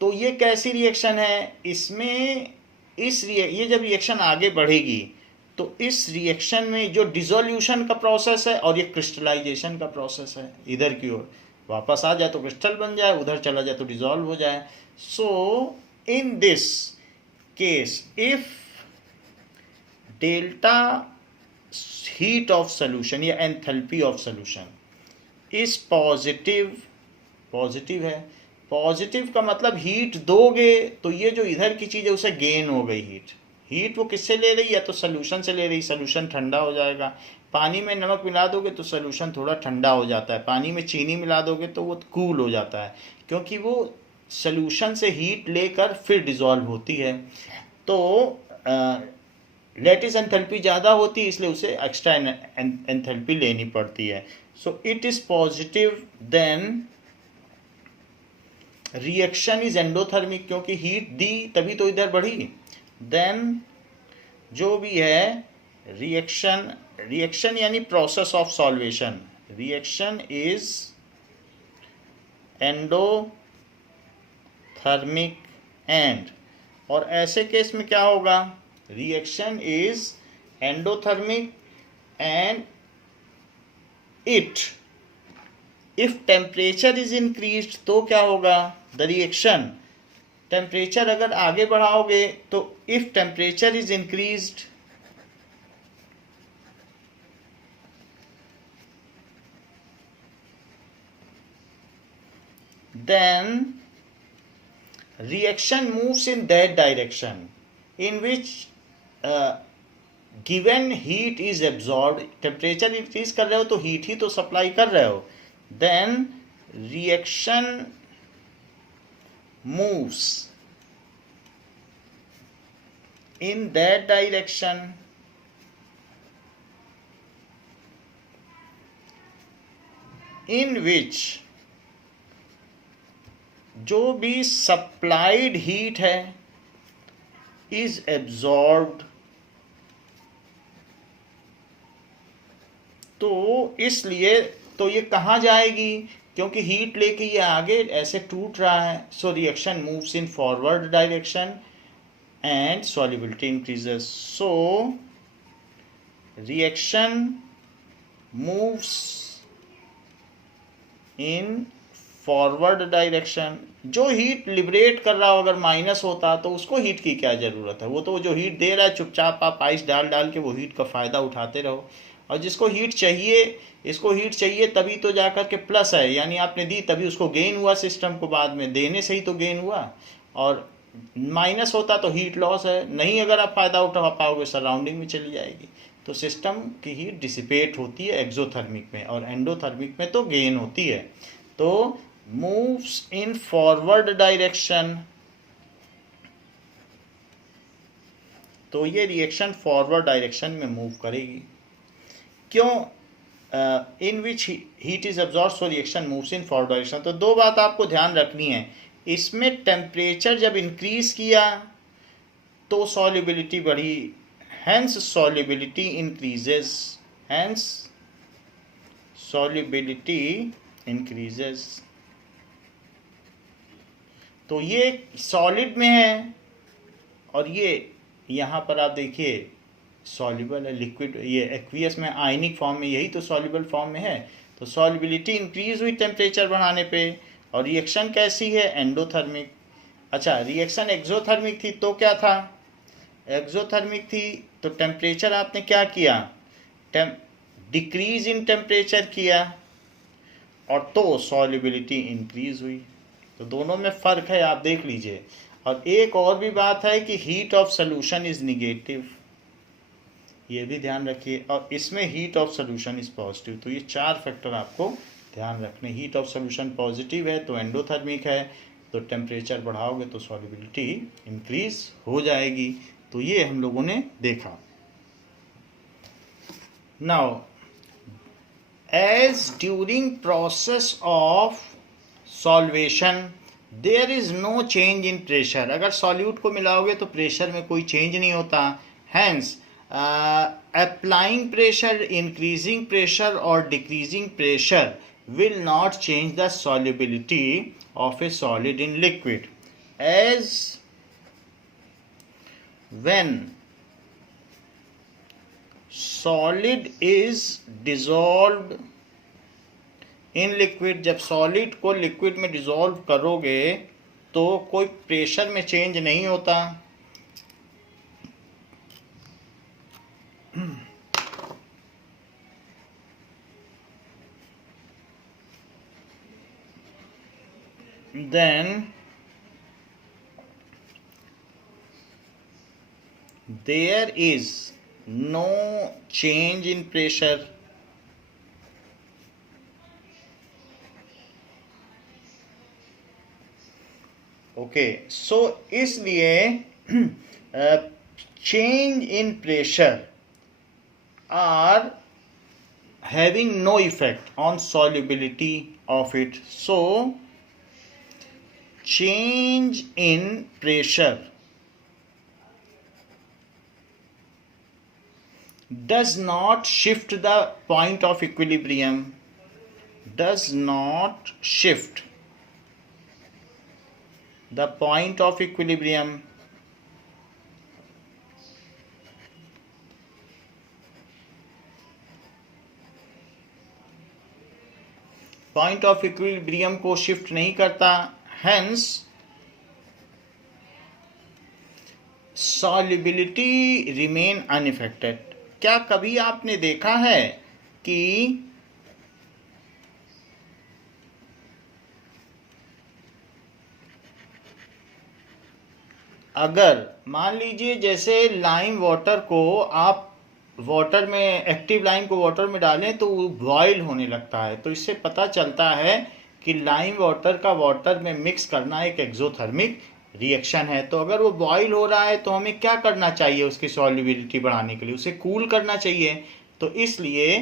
तो ये कैसी रिएक्शन है? इसमें ये जब रिएक्शन आगे बढ़ेगी तो इस रिएक्शन में जो डिसोल्यूशन का प्रोसेस है और ये क्रिस्टलाइजेशन का प्रोसेस है, इधर की ओर वापस आ जाए तो क्रिस्टल बन जाए, उधर चला जाए तो डिसॉल्व हो जाए. So in this case if delta heat of solution या enthalpy of solution is positive, positive है, पॉजिटिव का मतलब हीट दोगे तो ये जो इधर की चीज़ है उसे गेन हो गई हीट. हीट वो किससे ले रही है? तो सोल्यूशन से ले रही. सोल्यूशन ठंडा हो जाएगा. पानी में नमक मिला दोगे तो सोल्यूशन थोड़ा ठंडा हो जाता है. पानी में चीनी मिला दोगे तो वो कूल हो जाता है, क्योंकि वो सोल्यूशन से हीट लेकर फिर डिज़ोल्व होती है. तो लेटिस एंथैल्पी ज़्यादा होती है, इसलिए उसे एक्स्ट्रा एंथैल्पी लेनी पड़ती है. So it is positive, then reaction is endothermic, क्योंकि हीट दी तभी तो इधर बढ़ी. देन जो भी है रिएक्शन, रिएक्शन यानी process of solvation, reaction is endothermic and, और ऐसे केस में क्या होगा? Reaction is endothermic and it, if temperature is increased तो क्या होगा? द रिएक्शन, टेम्परेचर अगर आगे बढ़ाओगे तो if temperature is increased then reaction moves in that direction in which given heat is absorbed. Temperature increase कर रहे हो तो हीट ही तो सप्लाई कर रहे हो. then reaction moves in that direction in which जो भी सप्लाइड हीट है इज एब्जॉर्ब्ड. तो इसलिए तो ये कहाँ जाएगी? क्योंकि हीट लेके ये आगे ऐसे टूट रहा है. सो reaction moves in forward direction and solubility increases. So reaction moves in forward direction. जो हीट लिबरेट कर रहा हो, अगर माइनस होता तो उसको हीट की क्या ज़रूरत है? वो तो जो हीट दे रहा है चुपचाप आप आइस डाल डाल के वो हीट का फ़ायदा उठाते रहो. और जिसको हीट चाहिए, इसको हीट चाहिए तभी तो जाकर के प्लस है, यानी आपने दी तभी उसको गेन हुआ, सिस्टम को बाद में देने से ही तो गेन हुआ. और माइनस होता तो हीट लॉस है. नहीं अगर आप फ़ायदा उठा पाओगे सराउंडिंग में चली जाएगी. तो सिस्टम की हीट डिसिपेट होती है एक्सोथर्मिक में, और एंडोथर्मिक में तो गेन होती है. तो moves in forward direction, तो ये रिएक्शन फॉरवर्ड डायरेक्शन में मूव करेगी. क्यों? In which heat is absorbed, so reaction moves in forward direction. तो दो बात आपको ध्यान रखनी है. इसमें टेम्परेचर जब इंक्रीज किया तो सॉल्युबिलिटी बढ़ी, hence solubility increases, hence solubility increases. तो ये सॉलिड में है और ये यहाँ पर आप देखिए सॉल्युबल है, लिक्विड, ये एक्वियस में आयनिक फॉर्म में, यही तो सॉल्युबल फॉर्म में है. तो सॉल्युबिलिटी इंक्रीज हुई टेम्परेचर बढ़ाने पे. और रिएक्शन कैसी है? एंडोथर्मिक. अच्छा, रिएक्शन एक्सोथर्मिक थी तो क्या था? एक्सोथर्मिक थी तो टेम्परेचर आपने क्या किया? डिक्रीज इन टेम्परेचर किया, और तो सॉल्युबिलिटी इंक्रीज हुई. तो दोनों में फ़र्क है, आप देख लीजिए. और एक और भी बात है कि heat of solution is negative, ये भी ध्यान रखिए. और इसमें heat of solution is positive. तो ये चार फैक्टर आपको ध्यान रखने. हीट ऑफ सोल्यूशन पॉजिटिव है तो एंडोथर्मिक है, तो टेम्परेचर बढ़ाओगे तो सॉल्युबिलिटी इंक्रीज हो जाएगी. तो ये हम लोगों ने देखा. Now as during process of solvation there is no change in pressure. अगर सॉल्यूट को मिलाओगे तो प्रेशर में कोई चेंज नहीं होता. hence applying pressure, increasing pressure or decreasing pressure will not change the solubility of a solid in liquid. As when solid is dissolved in liquid, जब solid को liquid में डिजॉल्व करोगे तो कोई प्रेशर में चेंज नहीं होता। then there is no change in pressure। Okay, so इसलिए change in pressure are having no effect on solubility of it। So change in pressure does not shift the point of equilibrium, does not shift the point of equilibrium। Point of equilibrium को shift नहीं करता, hence solubility remain unaffected. क्या कभी आपने देखा है कि अगर मान लीजिए जैसे लाइम वाटर को आप वाटर में, एक्टिव लाइम को वाटर में डालें तो वो बॉयल होने लगता है, तो इससे पता चलता है कि लाइम वाटर का वाटर में मिक्स करना एक एक्सोथर्मिक रिएक्शन है। तो अगर वो बॉयल हो रहा है तो हमें क्या करना चाहिए उसकी सॉल्युबिलिटी बढ़ाने के लिए? उसे कूल करना चाहिए। तो इसलिए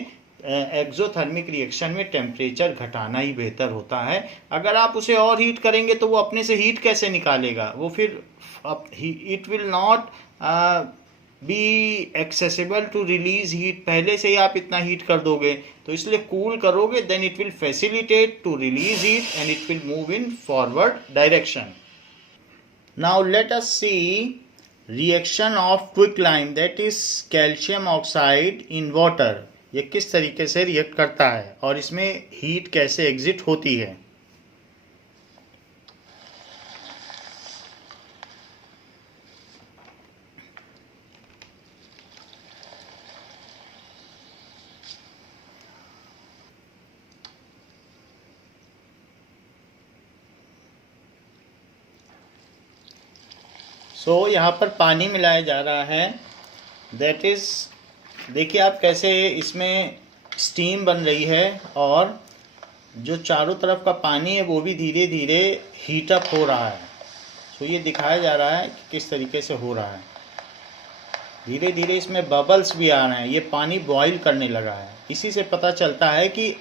एक्सोथर्मिक रिएक्शन में टेम्परेचर घटाना ही बेहतर होता है। अगर आप उसे और हीट करेंगे तो वो अपने से हीट कैसे निकालेगा? वो फिर it will not be accessible to release heat. पहले से ही आप इतना हीट कर दोगे, तो इसलिए कूल करोगे, then it will facilitate to release heat and it will move in forward direction. Now let us see reaction of quicklime, that is calcium oxide in water. ये किस तरीके से रिएक्ट करता है और इसमें हीट कैसे एग्जिट होती है। सो यहाँ पर पानी मिलाया जा रहा है, दैट इज, देखिए आप कैसे इसमें स्टीम बन रही है और जो चारों तरफ का पानी है वो भी धीरे धीरे हीट अप हो रहा है। सो ये दिखाया जा रहा है कि किस तरीके से हो रहा है। धीरे धीरे इसमें बबल्स भी आ रहे हैं, ये पानी बॉईल करने लगा है। इसी से पता चलता है कि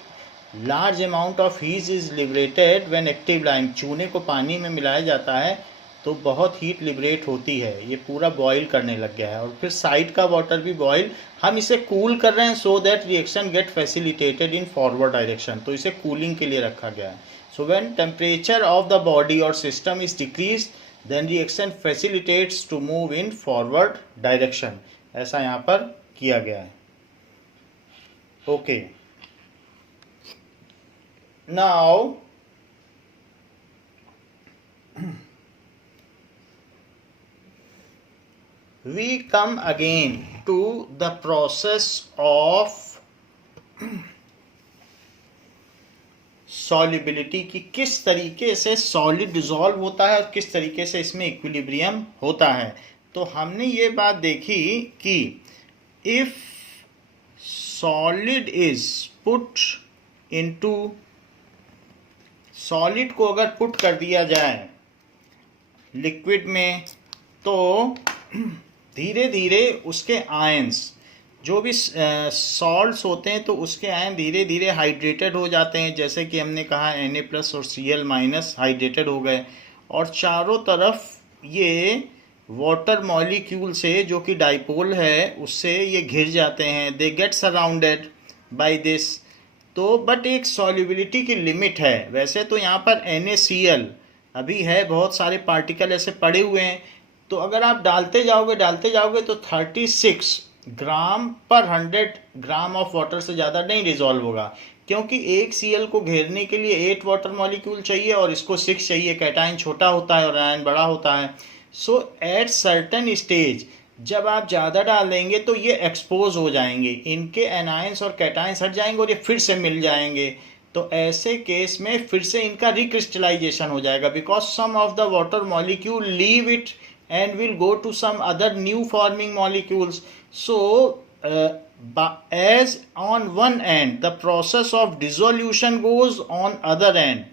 large amount of heat is liberated when active lime. चूने को पानी में मिलाया जाता है तो बहुत हीट लिबरेट होती है। ये पूरा बॉईल करने लग गया है और फिर साइड का वाटर भी बॉईल। हम इसे कूल कर रहे हैं so that reaction get facilitated in forward direction. तो इसे कूलिंग के लिए रखा गया है। So when temperature of the body और system is decrease then reaction facilitates to move in forward direction. ऐसा यहाँ पर किया गया है। Okay, now we come again to the process of solubility कि किस तरीके से सॉलिड डिसॉल्व होता है और किस तरीके से इसमें इक्विलिब्रियम होता है। तो हमने ये बात देखी कि if solid is put into, solid को अगर पुट कर दिया जाए लिक्विड में तो धीरे धीरे उसके आयंस, जो भी सॉल्ट्स होते हैं तो उसके आयन धीरे धीरे हाइड्रेटेड हो जाते हैं। जैसे कि हमने कहा Na+ और Cl- हाइड्रेटेड हो गए और चारों तरफ ये वाटर मॉलिक्यूल से, जो कि डाइपोल है, उससे ये घिर जाते हैं। They get surrounded by this. तो बट एक सॉल्युबिलिटी की लिमिट है। वैसे तो यहाँ पर NaCl अभी है, बहुत सारे पार्टिकल ऐसे पड़े हुए हैं। तो अगर आप डालते जाओगे तो 36 ग्राम पर 100 ग्राम ऑफ वाटर से ज़्यादा नहीं डिजॉल्व होगा, क्योंकि एक Cl को घेरने के लिए 8 वाटर मॉलिक्यूल चाहिए और इसको 6 चाहिए। कैटाइन छोटा होता है और आयन बड़ा होता है। सो एट सर्टेन स्टेज जब आप ज़्यादा डाल देंगे तो ये एक्सपोज हो जाएंगे, इनके एनायंस और कैटाइंस हट जाएंगे और ये फिर से मिल जाएंगे। तो ऐसे केस में फिर से इनका रिक्रिस्टलाइजेशन हो जाएगा, because some of the water molecule leave it and will go to some other new forming molecules. So as on one end the process of dissolution goes on other end.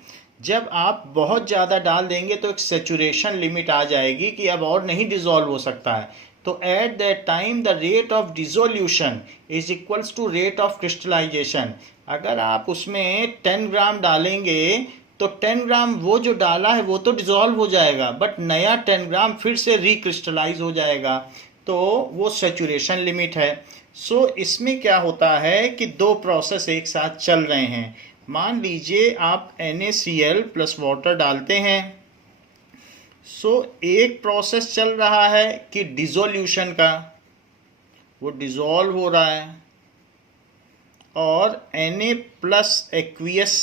जब आप बहुत ज़्यादा डाल देंगे तो एक सेचुरेशन लिमिट आ जाएगी कि अब और नहीं डिजॉल्व हो सकता है। तो at that time the rate of dissolution is equals to rate of crystallisation. अगर आप उसमें 10 ग्राम डालेंगे तो 10 ग्राम वो जो डाला है वो तो डिसॉल्व हो जाएगा, बट नया 10 ग्राम फिर से रिक्रिस्टलाइज हो जाएगा। तो वो सेचुरेशन लिमिट है। सो इसमें क्या होता है कि दो प्रोसेस एक साथ चल रहे हैं। मान लीजिए आप NaCl प्लस वाटर डालते हैं। सो एक प्रोसेस चल रहा है कि डिसोल्यूशन का, वो डिसॉल्व हो रहा है, और Na plus aqueous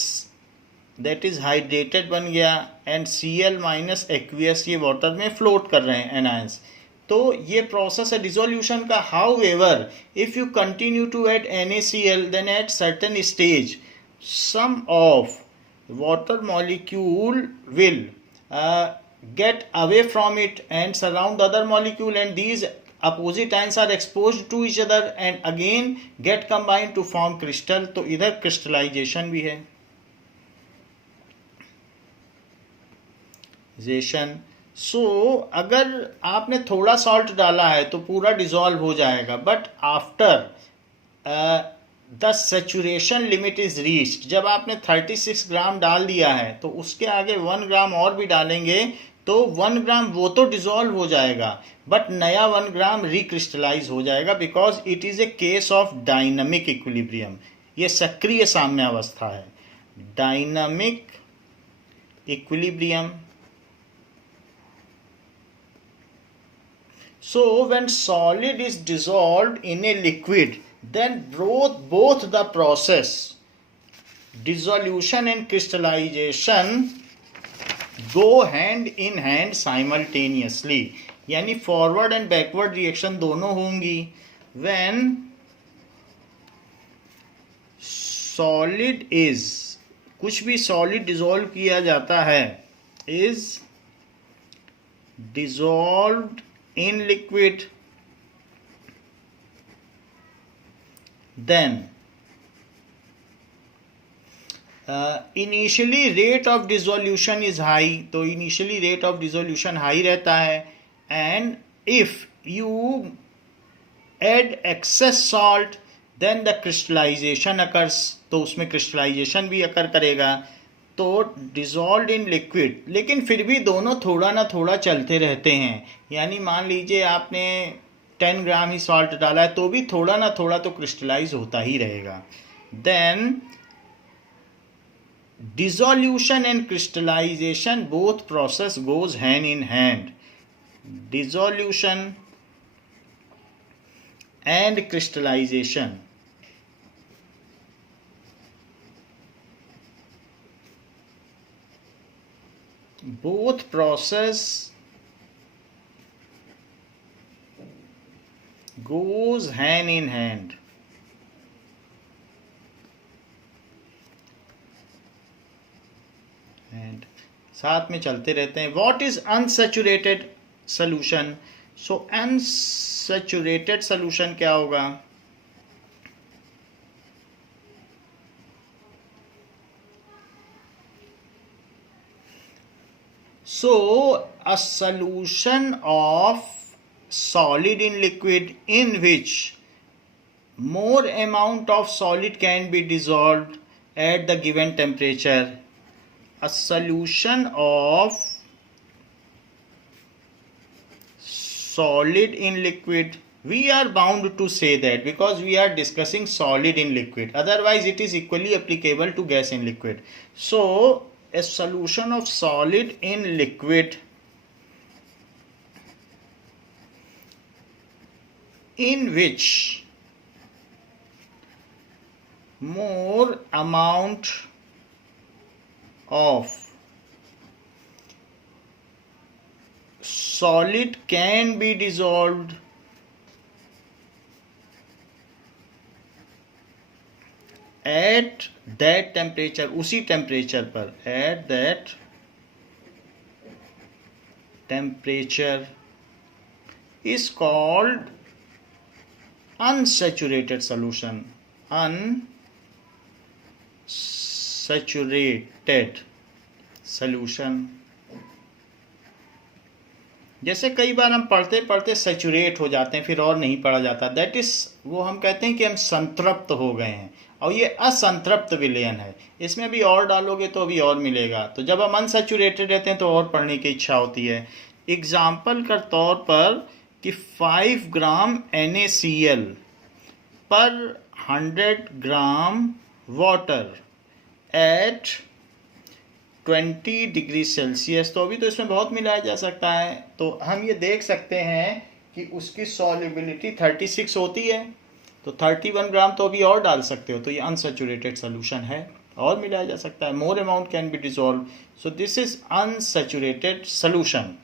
that is hydrated बन गया, एंड Cl माइनस एक्वियस ये वाटर में फ्लोट कर रहे हैं एनायंस। तो ये प्रोसेस है डिसोल्यूशन का। However if you continue to add NaCl then at certain stage some of water molecule will get away from it and surround the other molecule, and these opposite ions are exposed to each other and again get combined to form crystal. तो इधर crystallization भी है। सो अगर आपने थोड़ा salt डाला है तो पूरा डिसॉल्व हो जाएगा, but after the saturation limit is reached, जब आपने 36 ग्राम डाल दिया है तो उसके आगे 1 ग्राम और भी डालेंगे तो 1 ग्राम वो तो डिसॉल्व हो जाएगा, बट नया 1 ग्राम रिक्रिस्टलाइज हो जाएगा, because it is a case of dynamic equilibrium. ये सक्रिय साम्यावस्था है, dynamic equilibrium. So when solid is dissolved in a liquid, then both the process dissolution and crystallization go hand in hand simultaneously, यानी forward and backward reaction दोनों होंगी। when solid is, कुछ भी solid dissolve किया जाता है, is dissolved in liquid, then initially rate of dissolution is high, तो initially rate of dissolution high रहता है, and if you add excess salt then the crystallization occurs, तो उसमें crystallization भी occur करेगा। तो डिसॉल्व इन लिक्विड, लेकिन फिर भी दोनों थोड़ा ना थोड़ा चलते रहते हैं। यानी मान लीजिए आपने 10 ग्राम ही सॉल्ट डाला है तो भी थोड़ा ना थोड़ा तो क्रिस्टलाइज होता ही रहेगा। Then dissolution and crystallisation both process goes hand in hand. Dissolution and crystallisation both process goes hand in hand। and साथ में चलते रहते हैं। what is unsaturated solution? so unsaturated solution क्या होगा? So a solution of solid in liquid in which more amount of solid can be dissolved at the given temperature. A solution of solid in liquid, we are bound to say that because we are discussing solid in liquid, otherwise it is equally applicable to gas in liquid. So a solution of solid in liquid in which more amount of solid can be dissolved at that temperature, उसी temperature पर, at that temperature is called unsaturated solution. Unsaturated solution. जैसे कई बार हम पढ़ते पढ़ते saturate हो जाते हैं, फिर और नहीं पढ़ा जाता, दैट इज, वो हम कहते हैं कि हम संतृप्त हो गए हैं, और ये असंतृप्त विलयन है। इसमें भी और डालोगे तो अभी और मिलेगा। तो जब हम अनसैचुरेटेड रहते हैं तो और पढ़ने की इच्छा होती है। एग्जाम्पल के तौर पर कि 5 ग्राम NaCl पर 100 gram water at 20 degree Celsius, तो अभी तो इसमें बहुत मिलाया जा सकता है। तो हम ये देख सकते हैं कि उसकी सॉल्युबिलिटी 36 होती है, तो 31 ग्राम तो अभी और डाल सकते हो, तो ये अनसैचुरेटेड सोल्यूशन है, और मिलाया जा सकता है। More amount can be dissolve, so this is unsaturated solution.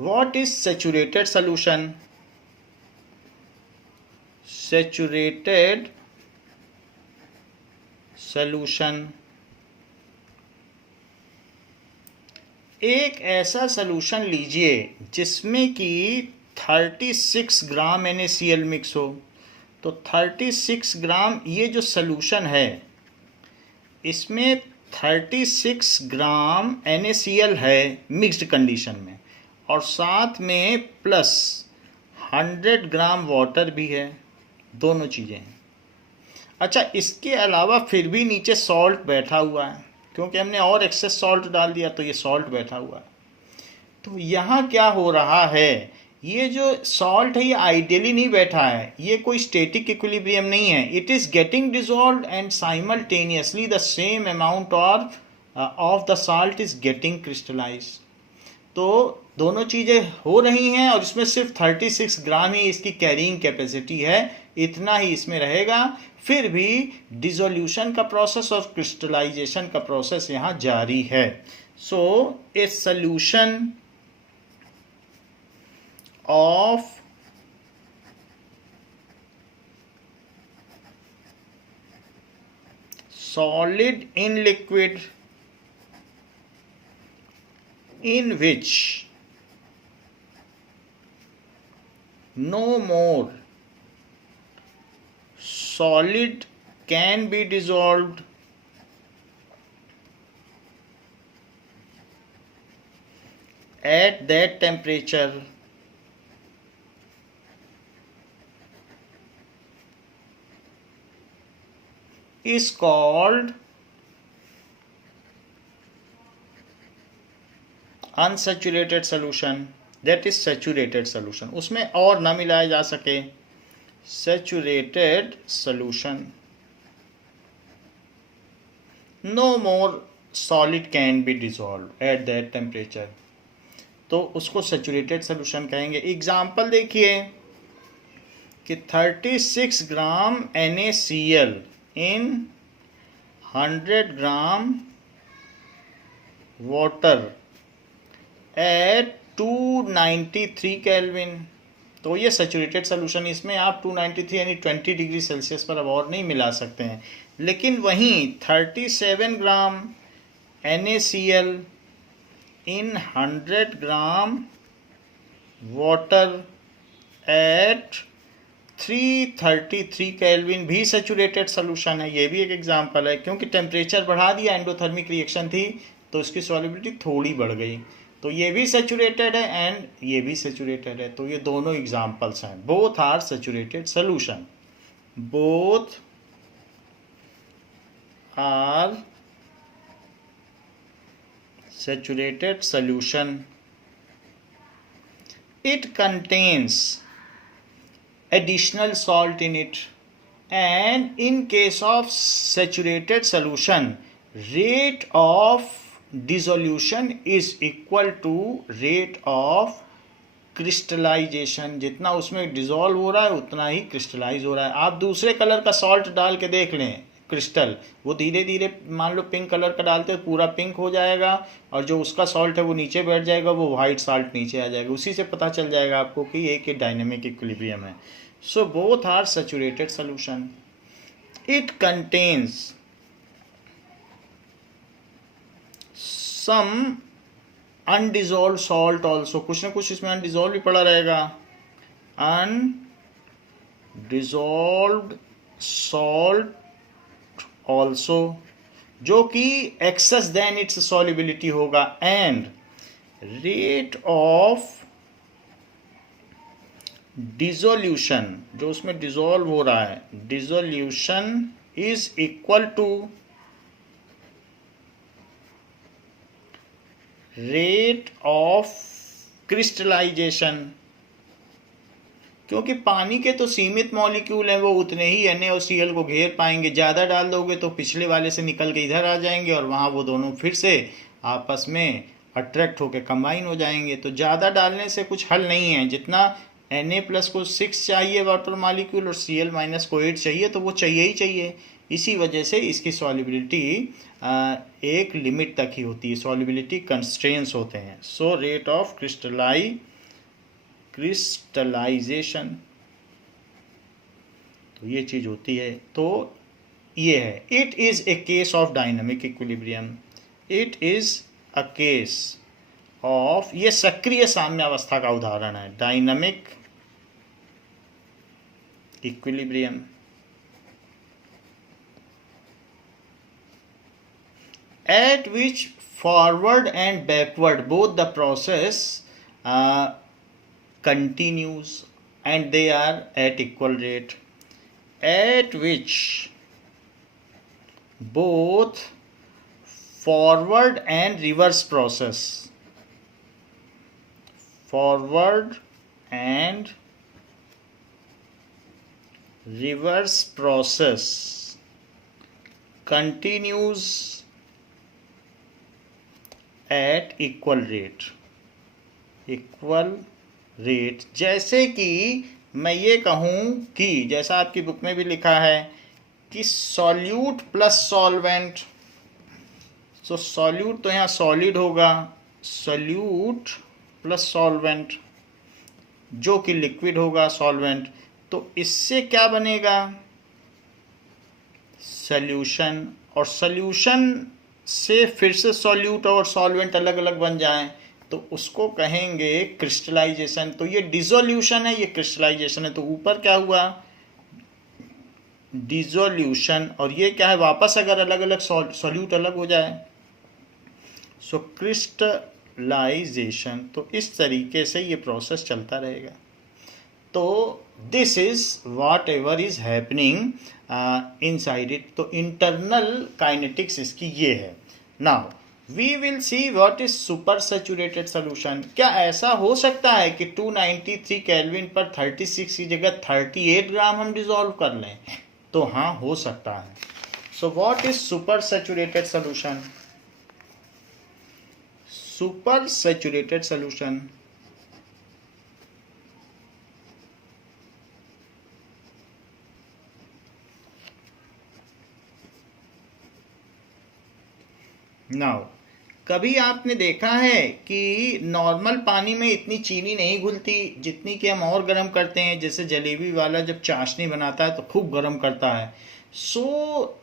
What is saturated solution? Saturated solution एक ऐसा सोल्यूशन लीजिए जिसमें कि 36 ग्राम NaCl मिक्स हो। तो 36 ग्राम ये जो सोल्यूशन है, इसमें 36 ग्राम NaCl है मिक्स्ड कंडीशन में, और साथ में प्लस 100 ग्राम वाटर भी है, दोनों चीज़ें हैं। अच्छा, इसके अलावा फिर भी नीचे सॉल्ट बैठा हुआ है, क्योंकि हमने और एक्सेस सॉल्ट डाल दिया, तो ये सॉल्ट बैठा हुआ है। तो यहाँ क्या हो रहा है, ये जो सॉल्ट है ये आइडियली नहीं बैठा है, ये कोई स्टैटिक इक्विलिब्रियम नहीं है, it is getting dissolved and simultaneously the same amount of the salt is getting crystallised. तो दोनों चीज़ें हो रही हैं, और इसमें सिर्फ 36 ग्राम ही इसकी कैरिंग कैपेसिटी है, इतना ही इसमें रहेगा। फिर भी डिसोल्यूशन का प्रोसेस और क्रिस्टलाइजेशन का प्रोसेस यहाँ जारी है। So a solution of solid in liquid in which no more solid can be dissolved at that temperature is called unsaturated solution, that is saturated solution। उसमें और ना मिलाया जा सके, saturated solution, no more solid can be dissolved at that temperature, तो उसको saturated solution कहेंगे। Example देखिए कि 36 ग्राम NaCl in 100 gram water at 293 kelvin, तो ये सैचुरेटेड सोल्यूशन। इसमें आप 293 यानी 20 डिग्री सेल्सियस पर अब और नहीं मिला सकते हैं। लेकिन वहीं 37 ग्राम NaCl in 100 gram water at 333 kelvin भी सैचुरेटेड सोल्यूशन है। ये भी एक एग्जांपल है, क्योंकि टेम्परेचर बढ़ा दिया, एंडोथर्मिक रिएक्शन थी, तो इसकी सॉल्युबिलिटी थोड़ी बढ़ गई, तो ये भी सैचुरेटेड है एंड ये भी सैचुरेटेड है। तो ये दोनों एग्जांपल्स हैं, both are saturated solution, both are saturated solution. It contains additional salt in it, and in case of saturated solution rate of dissolution is equal to rate of crystallisation, जितना उसमें dissolve हो रहा है उतना ही crystallise हो रहा है। आप दूसरे कलर का सॉल्ट डाल के देख लें क्रिस्टल, वो धीरे धीरे मान लो पिंक कलर का डालते हैं पूरा पिंक हो जाएगा, और जो उसका सॉल्ट है वो नीचे बैठ जाएगा, वो वाइट सॉल्ट नीचे आ जाएगा। उसी से पता चल जाएगा आपको कि एक डायनेमिक इक्विलिब्रियम है। So both are saturated solution. It contains some undissolve salt also, कुछ ना कुछ इसमें अनडिजॉल्व भी पड़ा रहेगा। अनडिजॉल्व सॉल्ट ऑल्सो, जो कि एक्सेस देन इट्स सॉल्युबिलिटी होगा। एंड रेट ऑफ डिसोल्यूशन, जो उसमें डिसॉल्व हो रहा है, dissolution is equal to rate of crystallisation. क्योंकि पानी के तो सीमित मॉलिक्यूल हैं, वो उतने ही NaOCl को घेर पाएंगे। ज़्यादा डाल दोगे तो पिछले वाले से निकल के इधर आ जाएंगे और वहाँ वो दोनों फिर से आपस में अट्रैक्ट होकर कंबाइन हो जाएंगे। तो ज़्यादा डालने से कुछ हल नहीं है। जितना Na+ को 6 चाहिए वाटर मॉलिक्यूल और Cl- को 8 चाहिए, तो वो चाहिए ही चाहिए। इसी वजह से इसकी सॉल्युबिलिटी एक लिमिट तक ही होती है, सॉल्युबिलिटी कंस्ट्रेंट्स होते हैं। सो रेट ऑफ क्रिस्टलाइजेशन, तो ये चीज होती है। तो ये है, it is a case of dynamic equilibrium. It is a case of, ये सक्रिय साम्यावस्था का उदाहरण है, dynamic equilibrium. At which forward and backward both the process continues and they are at equal rate. At which both forward and reverse process, forward and reverse process continues at equal rate. Equal rate, जैसे कि मैं ये कहूँ कि जैसा आपकी book में भी लिखा है कि सॉल्यूट प्लस सॉल्वेंट। सो सॉल्यूट तो यहाँ सॉलिड होगा, सॉल्यूट प्लस सॉल्वेंट जो कि लिक्विड होगा सॉल्वेंट। तो इससे क्या बनेगा, सॉल्यूशन। और सॉल्यूशन से फिर से सॉल्यूट और सॉल्वेंट अलग अलग बन जाएं तो उसको कहेंगे क्रिस्टलाइजेशन। तो ये डिसोल्यूशन है, ये क्रिस्टलाइजेशन है। तो ऊपर क्या हुआ, डिसोल्यूशन, और ये क्या है, वापस अगर अलग अलग सॉल्यूट अलग हो जाए, सो क्रिस्टलाइजेशन। तो इस तरीके से ये प्रोसेस चलता रहेगा। तो this is whatever is happening inside it. तो इंटरनल काइनेटिक्स इसकी ये है। Now we will see what is super saturated solution. क्या ऐसा हो सकता है कि 293 केल्विन पर 36 की जगह 38 ग्राम हम डिसॉल्व कर लें? तो हाँ, हो सकता है। So what is super saturated solution? Super saturated solution now, कभी आपने देखा है कि नॉर्मल पानी में इतनी चीनी नहीं घुलती जितनी कि हम और गर्म करते हैं। जैसे जलेबी वाला जब चाशनी बनाता है तो खूब गर्म करता है। So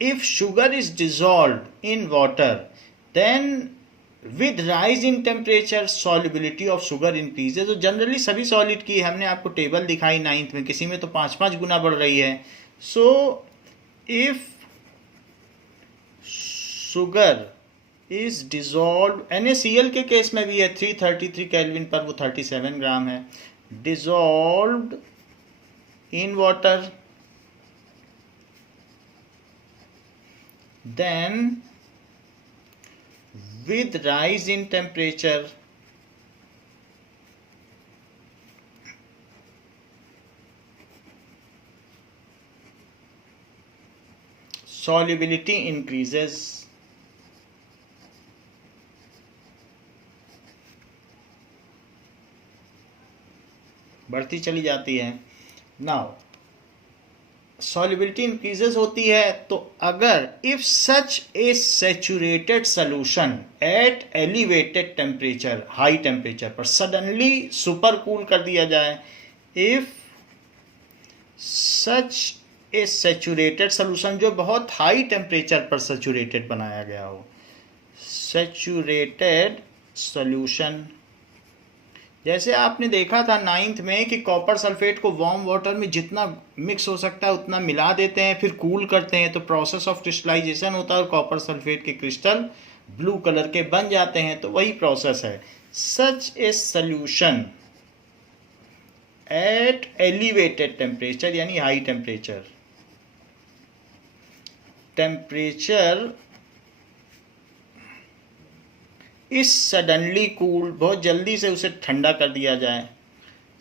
if sugar is dissolve in water then with rise in temperature solubility of sugar increases. तो जनरली सभी सॉलिड की हमने आपको टेबल दिखाई 9th में, किसी में तो 5-5 गुना बढ़ रही है। So if sugar is dissolve, NaCl के केस में भी है 333 केल्विन पर, वो 37 ग्राम है, dissolved in water, then with rise in temperature solubility increases. बढ़ती चली जाती है। नाउ सॉल्युबिलिटी इंक्रीजेस होती है, तो अगर if such a saturated solution at elevated temperature, high temperature पर सडनली सुपर कूल कर दिया जाए, if such a saturated solution, जो बहुत हाई टेम्परेचर पर सैचुरेटेड बनाया गया हो, सैचुरेटेड सॉल्यूशन, जैसे आपने देखा था 9th में कि कॉपर सल्फेट को वार्म वाटर में जितना मिक्स हो सकता है उतना मिला देते हैं, फिर कूल करते हैं, तो प्रोसेस ऑफ क्रिस्टलाइजेशन होता है और कॉपर सल्फेट के क्रिस्टल ब्लू कलर के बन जाते हैं, तो वही प्रोसेस है। Such a solution at elevated temperature यानी high temperature, temperature is suddenly cooled, बहुत जल्दी से उसे ठंडा कर दिया जाए,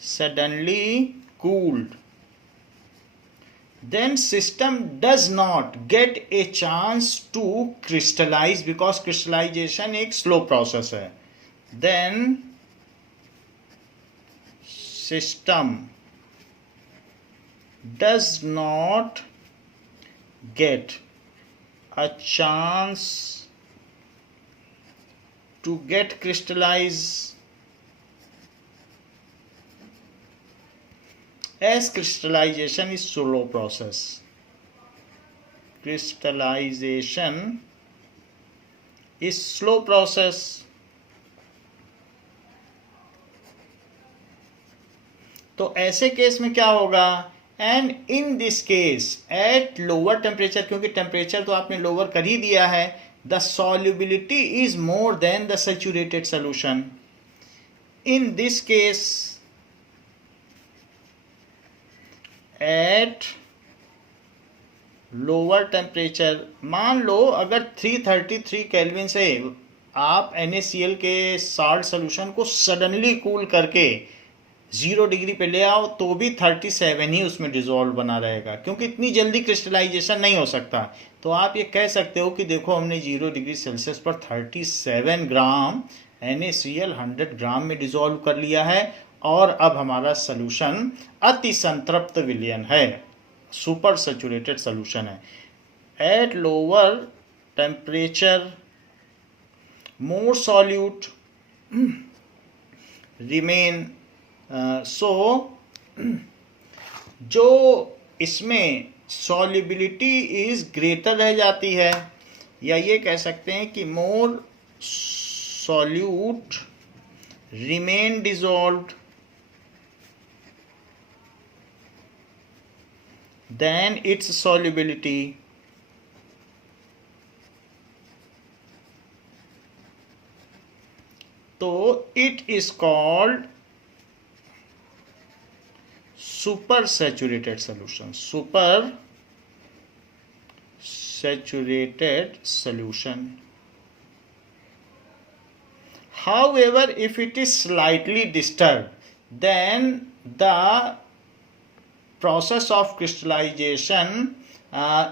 suddenly cooled, then system does not get a chance to crystallize, because crystallization एक स्लो प्रोसेस है, then system does not get a chance to get crystallize as crystallization is slow process, crystallization is slow process, तो ऐसे case में क्या होगा, and in this case at lower temperature, क्योंकि temperature तो आपने लोअर कर ही दिया है, the solubility is more than the saturated solution. In this case, at lower temperature, मान लो अगर 333 केल्विन से आप NaCl के साल्ट सोल्यूशन को सडनली कूल करके 0 डिग्री पे ले आओ, तो भी 37 ही उसमें डिजोल्व बना रहेगा, क्योंकि इतनी जल्दी क्रिस्टलाइजेशन नहीं हो सकता। तो आप ये कह सकते हो कि देखो हमने 0 डिग्री सेल्सियस पर 37 ग्राम NaCl 100 ग्राम में डिजोल्व कर लिया है, और अब हमारा सोल्यूशन अति संतृप्त विलयन है, सुपर सैचुरेटेड सोल्यूशन है। At lower temperature more solute remain, so जो इसमें सॉल्युबिलिटी इज ग्रेटर रह जाती है, या ये कह सकते हैं कि more solute remain dissolved then its solubility, तो it is called super saturated solution, super saturated solution. However, if it is slightly disturbed, then the process of crystallization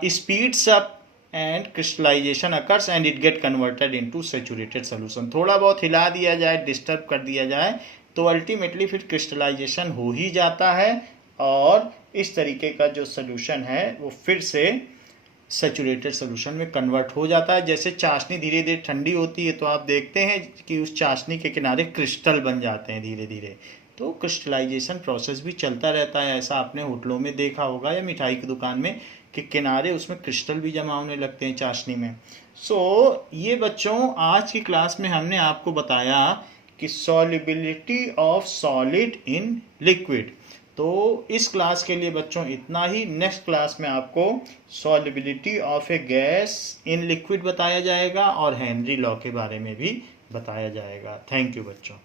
speeds up and crystallization occurs and it get converted into saturated solution. थोड़ा बहुत हिला दिया जाए, disturb कर दिया जाए, तो ultimately फिर क्रिस्टलाइजेशन हो ही जाता है, और इस तरीके का जो सोल्यूशन है वो फिर से सैचुरेटेड सोल्यूशन में कन्वर्ट हो जाता है। जैसे चाशनी धीरे धीरे ठंडी होती है तो आप देखते हैं कि उस चाशनी के किनारे क्रिस्टल बन जाते हैं धीरे धीरे, तो क्रिस्टलाइजेशन प्रोसेस भी चलता रहता है। ऐसा आपने होटलों में देखा होगा या मिठाई की दुकान में कि किनारे उसमें क्रिस्टल भी जमा होने लगते हैं चाशनी में। सो ये बच्चों आज की क्लास में हमने आपको बताया कि solubility of solid in liquid. तो इस क्लास के लिए बच्चों इतना ही। नेक्स्ट क्लास में आपको solubility of a gas in liquid बताया जाएगा और हेनरी लॉ के बारे में भी बताया जाएगा। थैंक यू बच्चों।